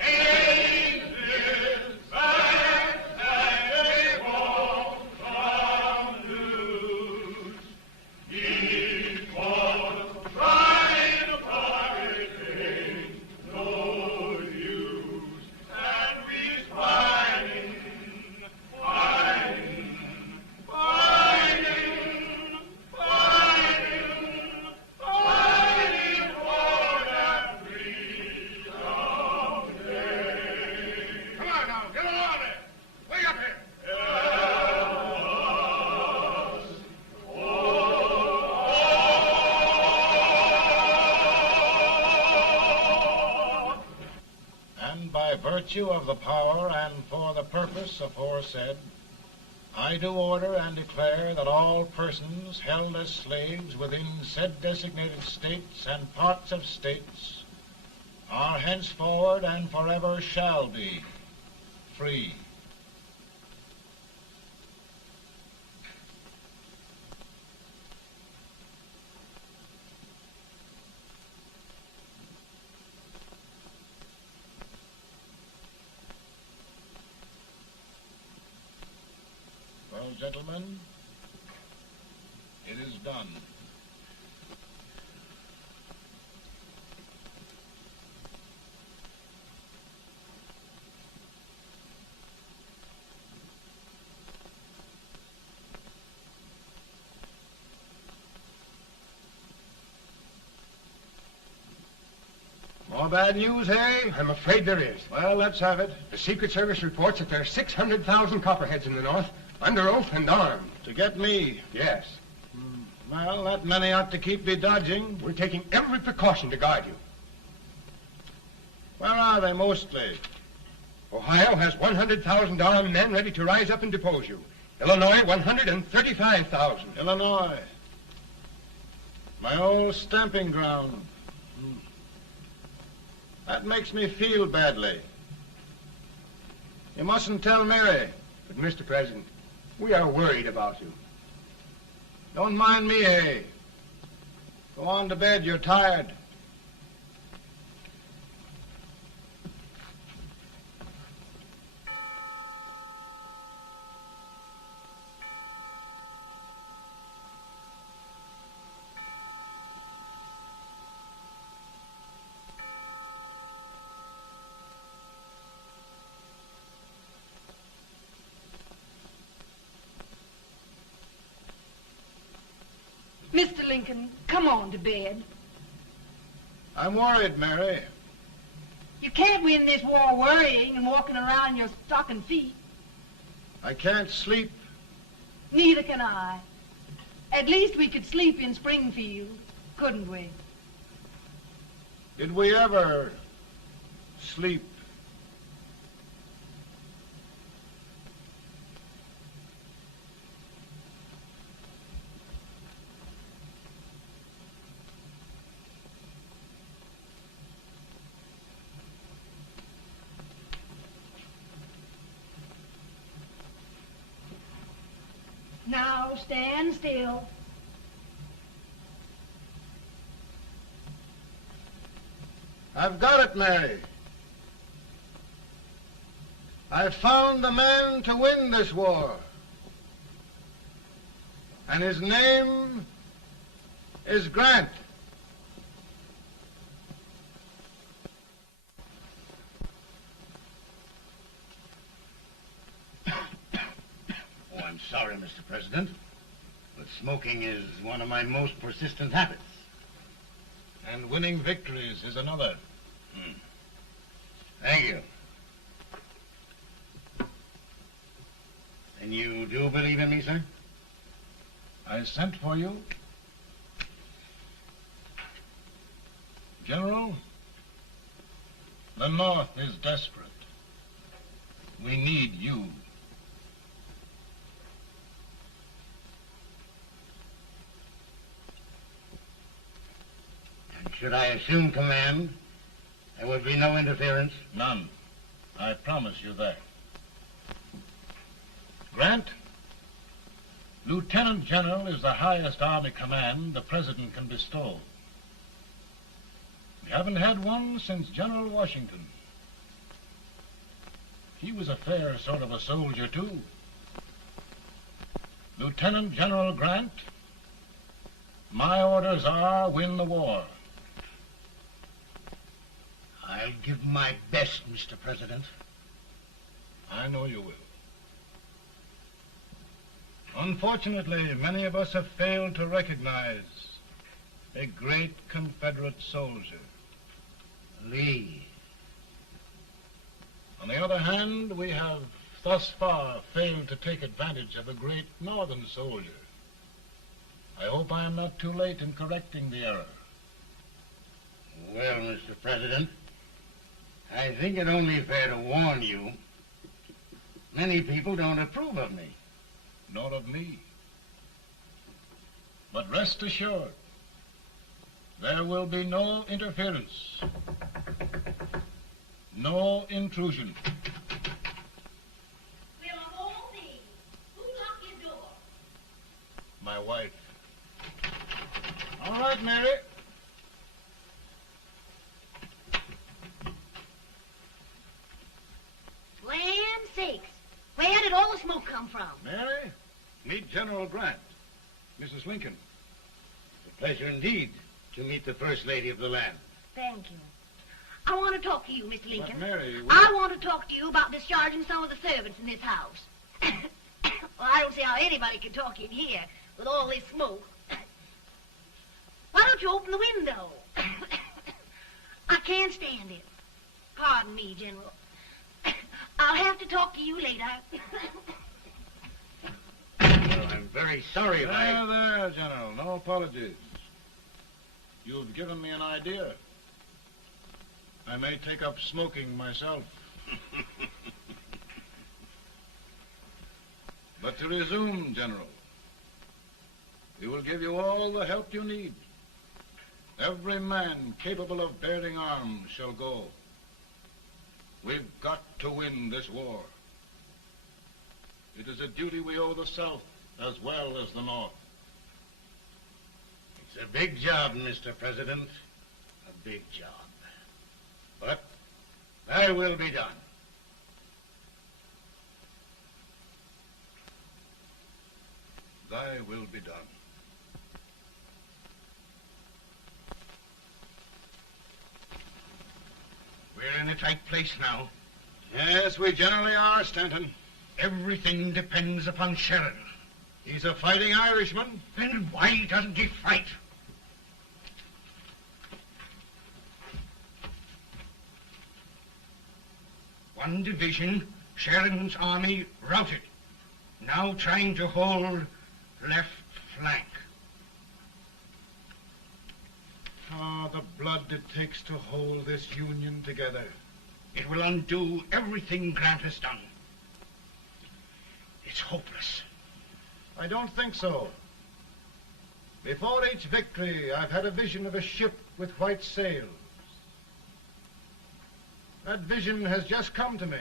Ain't this fact that they won't come loose? Because trying to fight ain't no use. And we fighting, fighting, fighting, fighting, fighting for that freedom day. Come on now, get along there. Way up here. And by virtue of the power and for the purpose aforesaid, I do order and declare that all persons held as slaves within said designated states and parts of states are henceforward and forever shall be free. Well, gentlemen, it is done. More bad news, hey? I'm afraid there is. Well, let's have it. The Secret Service reports that there are 600,000 Copperheads in the North, under oath and armed. To get me? Yes. Well, that many ought to keep me dodging. We're taking every precaution to guard you. Where are they mostly? Ohio has 100,000 men ready to rise up and depose you. Illinois, 135,000. Illinois. My old stamping ground. That makes me feel badly. You mustn't tell Mary. But, Mr. President, we are worried about you. Don't mind me, eh? Go on to bed. You're tired. Mr. Lincoln, come on to bed. I'm worried, Mary. You can't win this war worrying and walking around in your stocking feet. I can't sleep. Neither can I. At least we could sleep in Springfield, couldn't we? Did we ever sleep? Now stand still. I've got it, Mary. I've found the man to win this war. And his name is Grant. I'm sorry, Mr. President, but smoking is one of my most persistent habits. And winning victories is another. Thank you. And you do believe in me, sir? I sent for you. General, the North is desperate. We need you. Should I assume command, there would be no interference? None. I promise you that. Grant, Lieutenant General is the highest army command the President can bestow. We haven't had one since General Washington. He was a fair sort of a soldier, too. Lieutenant General Grant, my orders are win the war. I'll give my best, Mr. President. I know you will. Unfortunately, many of us have failed to recognize a great Confederate soldier, Lee. On the other hand, we have thus far failed to take advantage of a great Northern soldier. I hope I am not too late in correcting the error. Well, Mr. President, I think it only fair to warn you. Many people don't approve of me. Nor of me. But rest assured, there will be no interference, no intrusion. Will all things. Who locked your door? My wife. All right, Mary. Land sakes. Where did all the smoke come from? Mary, meet General Grant. Mrs. Lincoln. It's a pleasure indeed to meet the First Lady of the land. Thank you. I want to talk to you, Mr. Lincoln. But Mary, I want to talk to you about discharging some of the servants in this house. Well, I don't see how anybody can talk in here with all this smoke. Why don't you open the window? I can't stand it. Pardon me, General. I'll have to talk to you later. Well, I'm very sorry if There, General. No apologies. You've given me an idea. I may take up smoking myself. But to resume, General, we will give you all the help you need. Every man capable of bearing arms shall go. We've got to win this war. It is a duty we owe the South as well as the North. It's a big job, Mr. President. A big job. But thy will be done. Thy will be done. We're in a tight place now. Yes, we generally are, Stanton. Everything depends upon Sheridan. He's a fighting Irishman. Then why doesn't he fight? One division, Sheridan's army, routed. Now trying to hold left flank. Ah, the blood it takes to hold this Union together. It will undo everything Grant has done. It's hopeless. I don't think so. Before each victory, I've had a vision of a ship with white sails. That vision has just come to me.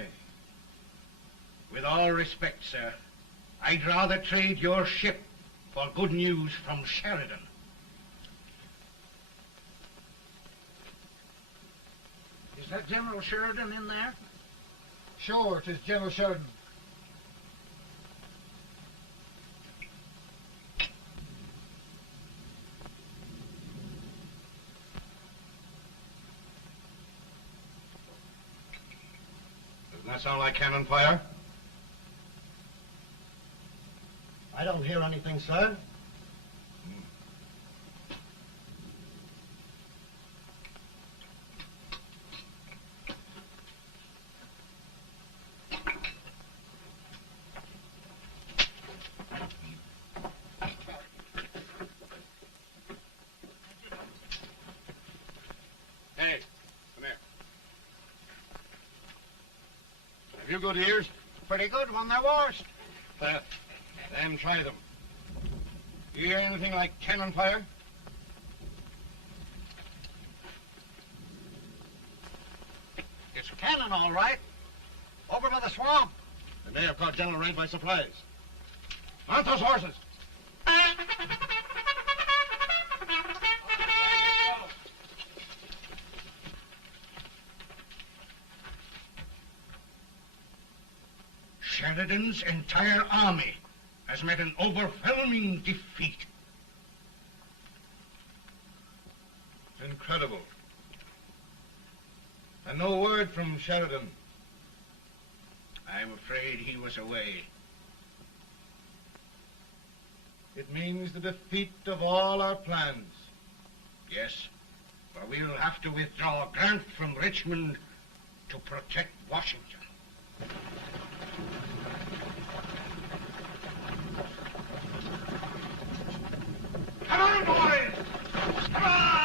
With all respect, sir, I'd rather trade your ship for good news from Sheridan. Is that General Sheridan in there? Sure, it is General Sheridan. Doesn't that sound like cannon fire? I don't hear anything, sir. Hey, come here. Have you good ears? Pretty good when they're washed. Then try them. You hear anything like cannon fire? It's cannon, all right. Over by the swamp. They may have caught General Rank by surprise. Mount those horses. Sheridan's entire army has met an overwhelming defeat. Incredible. And no word from Sheridan. I'm afraid he was away. It means the defeat of all our plans. Yes, for we'll have to withdraw Grant from Richmond to protect Washington. Come on, boys! Come on!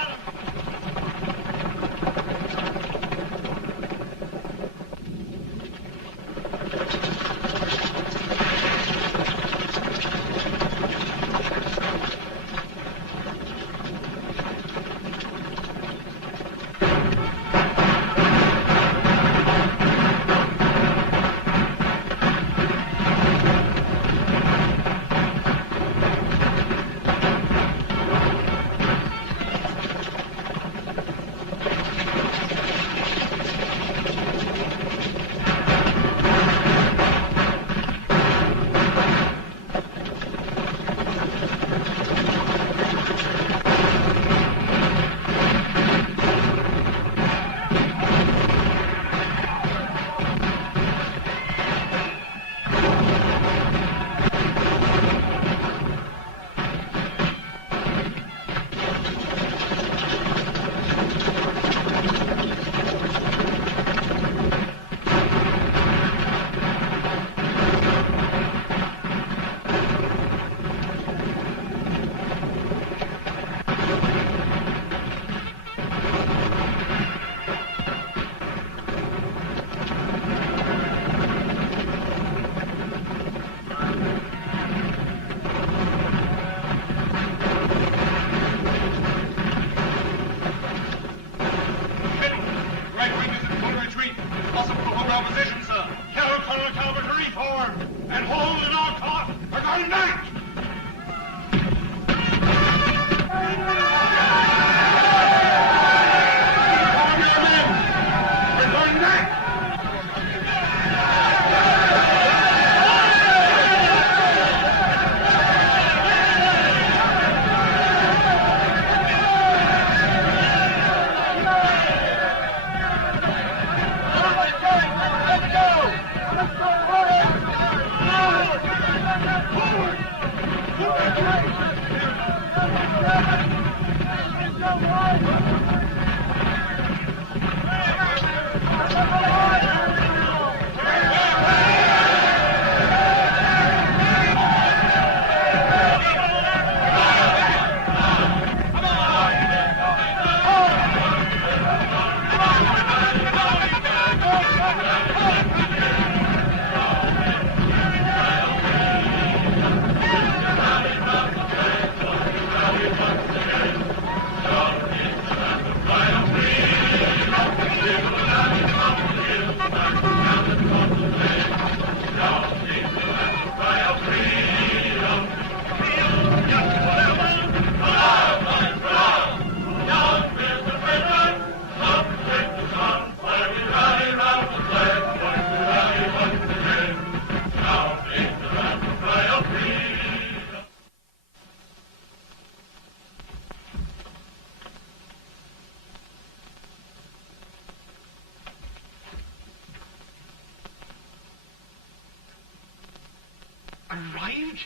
Arrived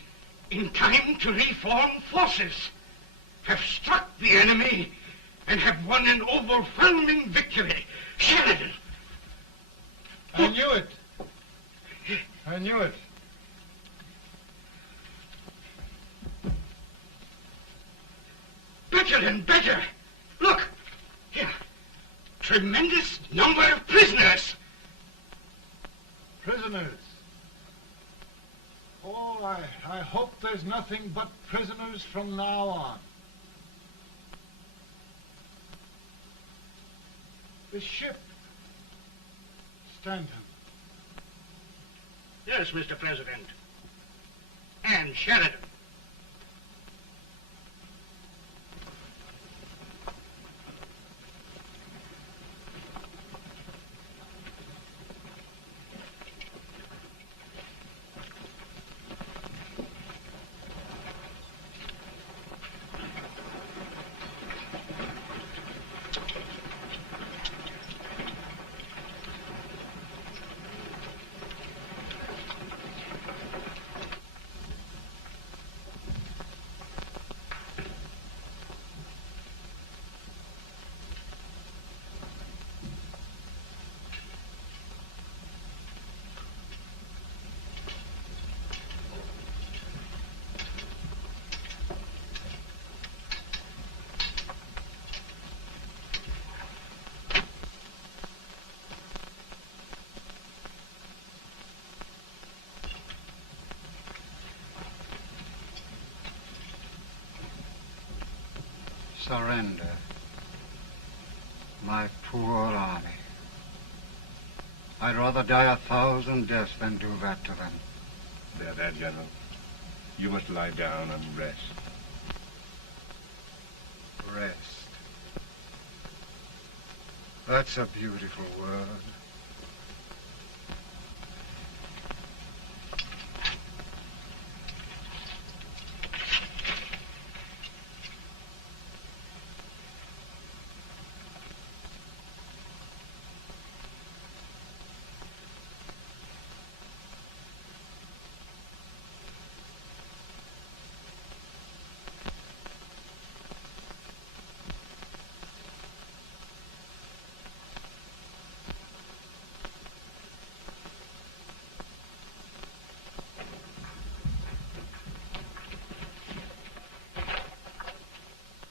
in time to reform forces, have struck the enemy, and have won an overwhelming victory. Sheridan! I knew it. I knew it. Better and better. Look, here. Tremendous number of prisoners. Prisoners? Oh, I hope there's nothing but prisoners from now on. The ship. Stanton. Yes, Mr. President. And Sheridan. Surrender. My poor army. I'd rather die 1,000 deaths than do that to them. They're there, General. You must lie down and rest. Rest. That's a beautiful word.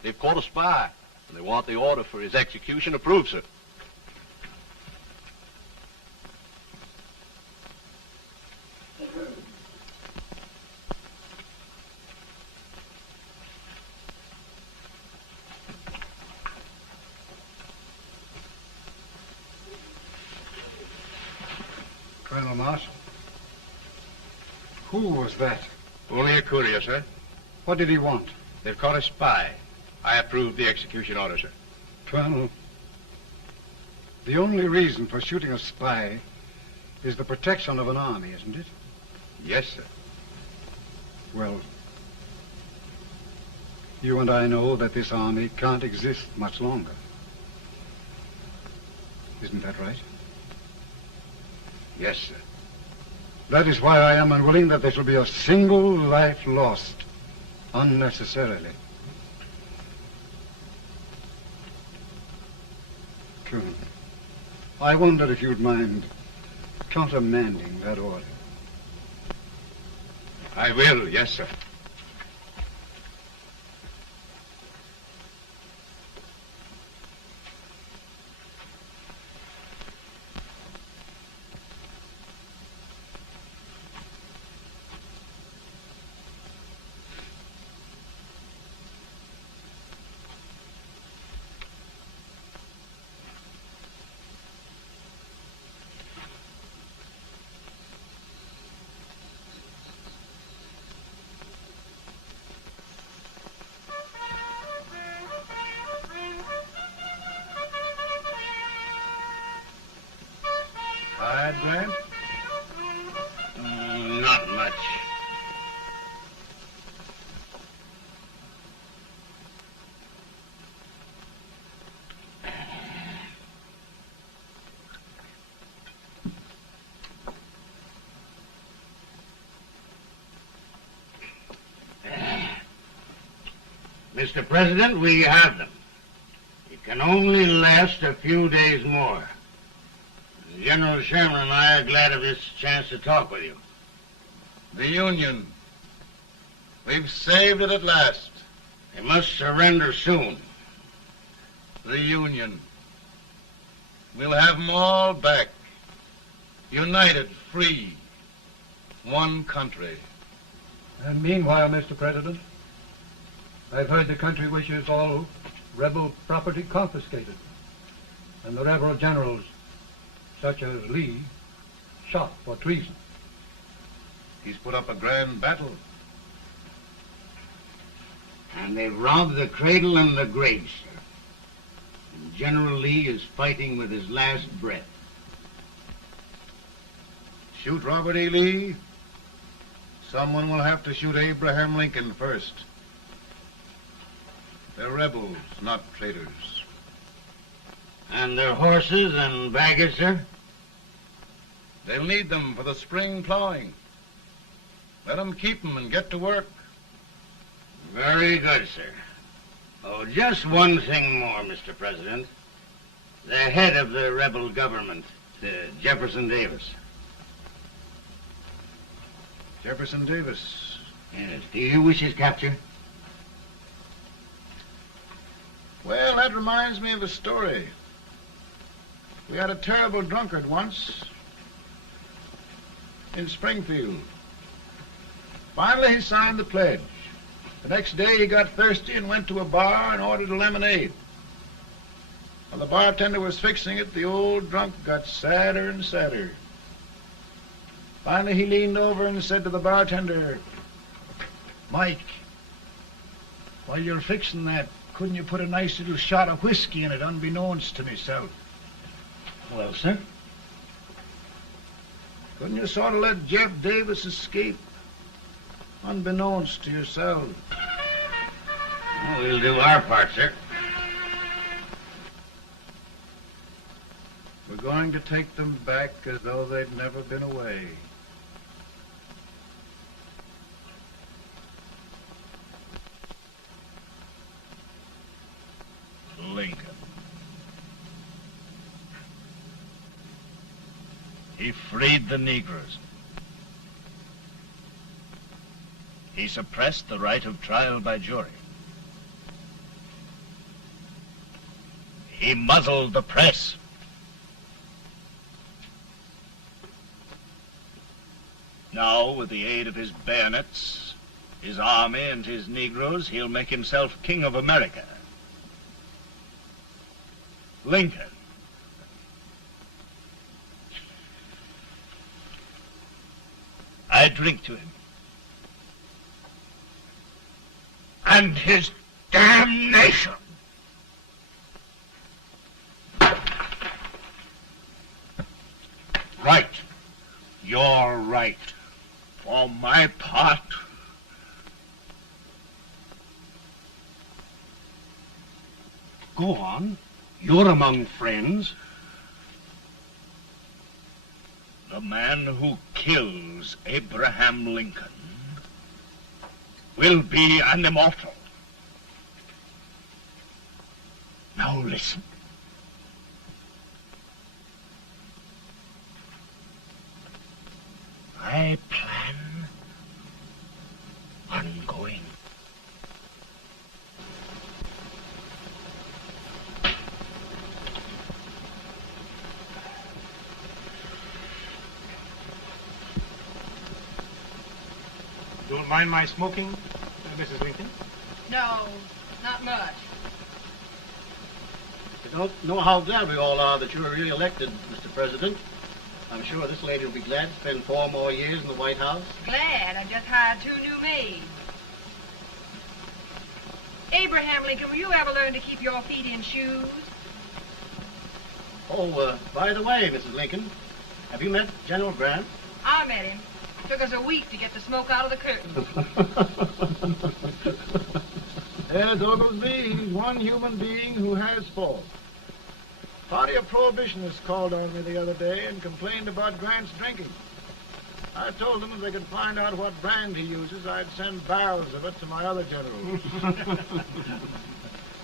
They've caught a spy, and they want the order for his execution approved, sir. Colonel Marshall, who was that? Only a courier, sir. What did he want? They've caught a spy. I approve the execution order, sir. Colonel, the only reason for shooting a spy is the protection of an army, isn't it? Yes, sir. Well, you and I know that this army can't exist much longer. Isn't that right? Yes, sir. That is why I am unwilling that there shall be a single life lost unnecessarily. Colonel, I wonder if you'd mind countermanding that order. I will, yes, sir. Grant? Not much. Mr. President, we have them. It can only last a few days more. General Sherman and I are glad of this chance to talk with you. The Union. We've saved it at last. They must surrender soon. The Union. We'll have them all back. United, free. One country. And meanwhile, Mr. President, I've heard the country wishes all rebel property confiscated, and the rebel generals, such as Lee, shot for treason. He's put up a grand battle. And they've robbed the cradle and the grave, sir. And General Lee is fighting with his last breath. Shoot Robert E. Lee? Someone will have to shoot Abraham Lincoln first. They're rebels, not traitors. And their horses and baggage, sir? They'll need them for the spring plowing. Let them keep them and get to work. Very good, sir. Oh, just one thing more, Mr. President. The head of the rebel government, Jefferson Davis. Jefferson Davis? Yes. Do you wish his capture? Well, that reminds me of a story. We had a terrible drunkard once in Springfield. Finally, he signed the pledge. The next day, he got thirsty and went to a bar and ordered a lemonade. While the bartender was fixing it, the old drunk got sadder and sadder. Finally, he leaned over and said to the bartender, "Mike, while you're fixing that, couldn't you put a nice little shot of whiskey in it, unbeknownst to myself?" Well, sir? Couldn't you sort of let Jeff Davis escape, unbeknownst to yourself? Well, we'll do our part, sir. We're going to take them back as though they'd never been away. Lincoln. He freed the Negroes. He suppressed the right of trial by jury. He muzzled the press. Now, with the aid of his bayonets, his army, and his Negroes, he'll make himself king of America. Lincoln. I drink to him. And his damnation. Right. You're right. For my part, go on. You're among friends. The man who kills Abraham Lincoln will be an immortal. Now listen. I plan on going. Don't mind my smoking, Mrs. Lincoln? No, not much. I don't know how glad we all are that you were re-elected, Mr. President. I'm sure this lady will be glad to spend 4 more years in the White House. Glad. I just hired 2 new maids. Abraham Lincoln, will you ever learn to keep your feet in shoes? Oh, by the way, Mrs. Lincoln, have you met General Grant? I met him. Took us a week to get the smoke out of the curtain. There's Oglesby. He's one human being who has faults. Party of Prohibitionists called on me the other day and complained about Grant's drinking. I told them if they could find out what brand he uses, I'd send barrels of it to my other generals.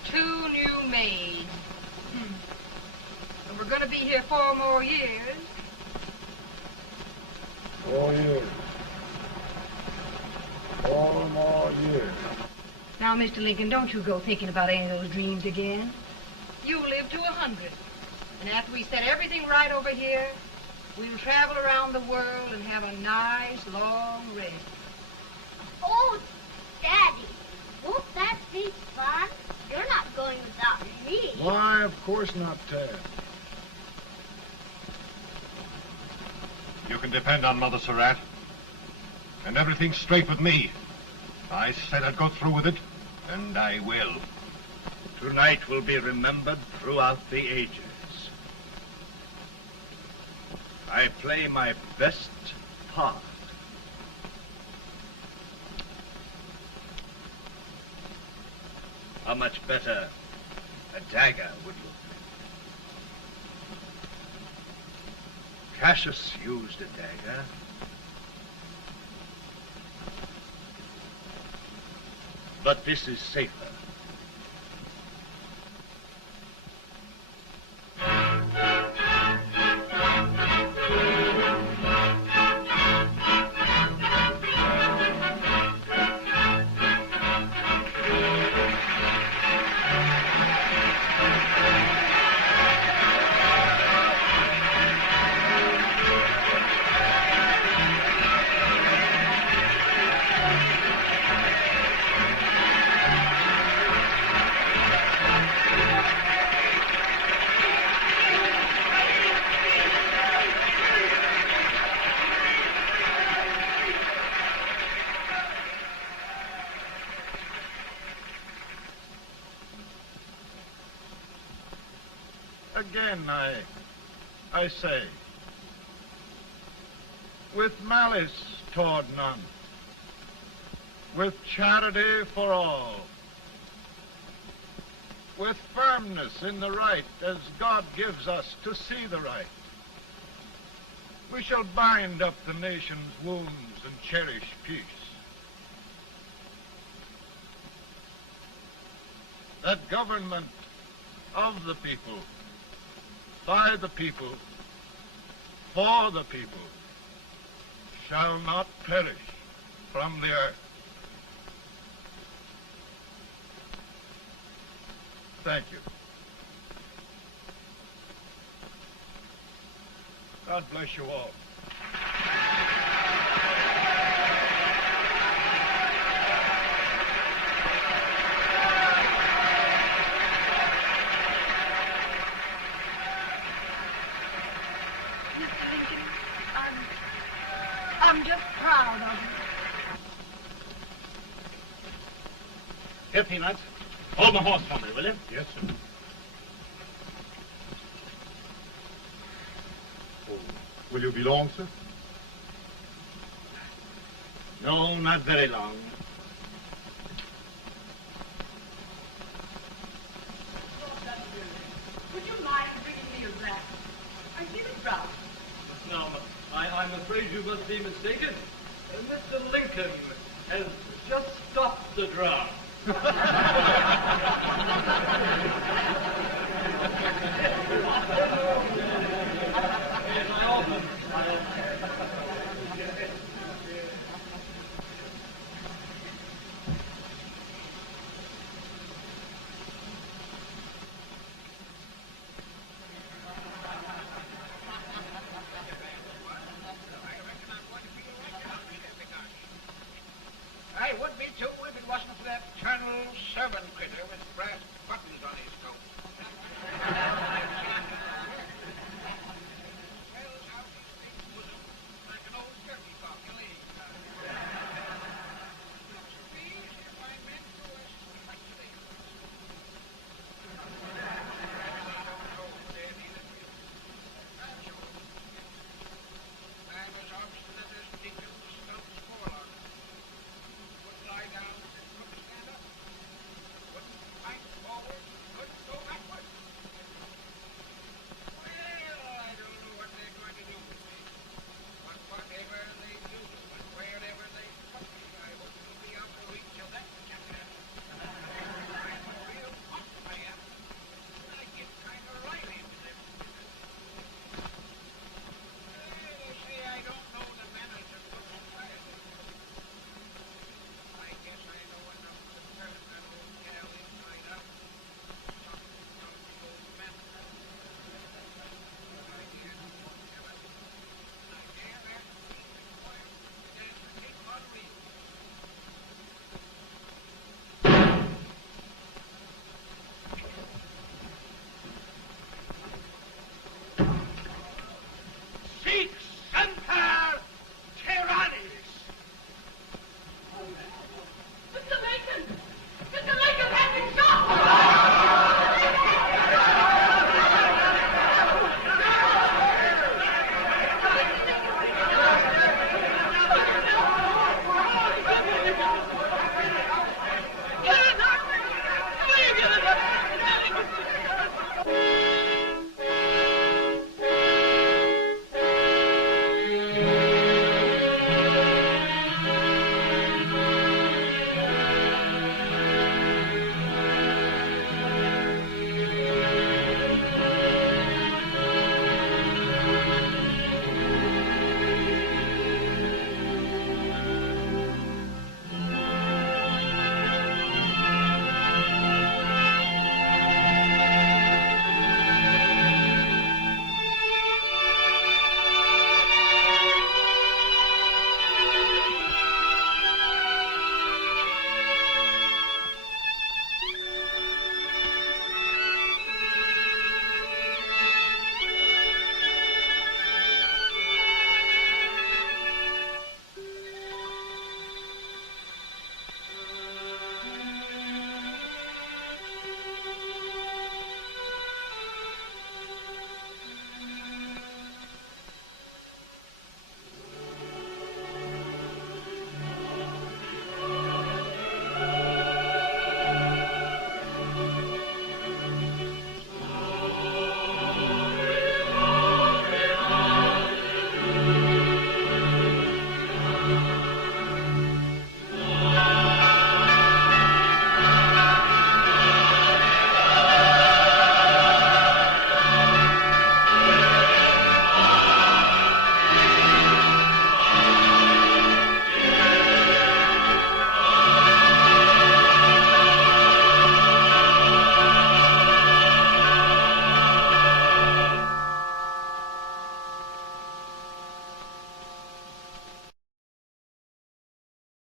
2 new maids. And we're going to be here 4 more years. 4 years. 4 more years. Now, Mr. Lincoln, don't you go thinking about any of those dreams again. You live to 100. And after we set everything right over here, we'll travel around the world and have a nice, long rest. Oh, Daddy, won't that be fun? You're not going without me. Why, of course not, Ted. You can depend on Mother Surratt. And everything's straight with me. I said I'd go through with it, and I will. Tonight will be remembered throughout the ages. I play my best part. How much better a dagger would look. Cassius used a dagger. But this is safer. Again, I say, with malice toward none, with charity for all, with firmness in the right as God gives us to see the right, we shall bind up the nation's wounds and cherish peace. That government of the people, by the people, for the people, shall not perish from the earth. Thank you. God bless you all. I'm just proud of you. Here, Peanuts. Hold my horse for me, will you? Yes, sir. Oh, will you be long, sir? No, not very long. Would you mind bringing me a glass? I feel it brown. No, I'm afraid you must be mistaken. Mr. Lincoln has just stopped the draft.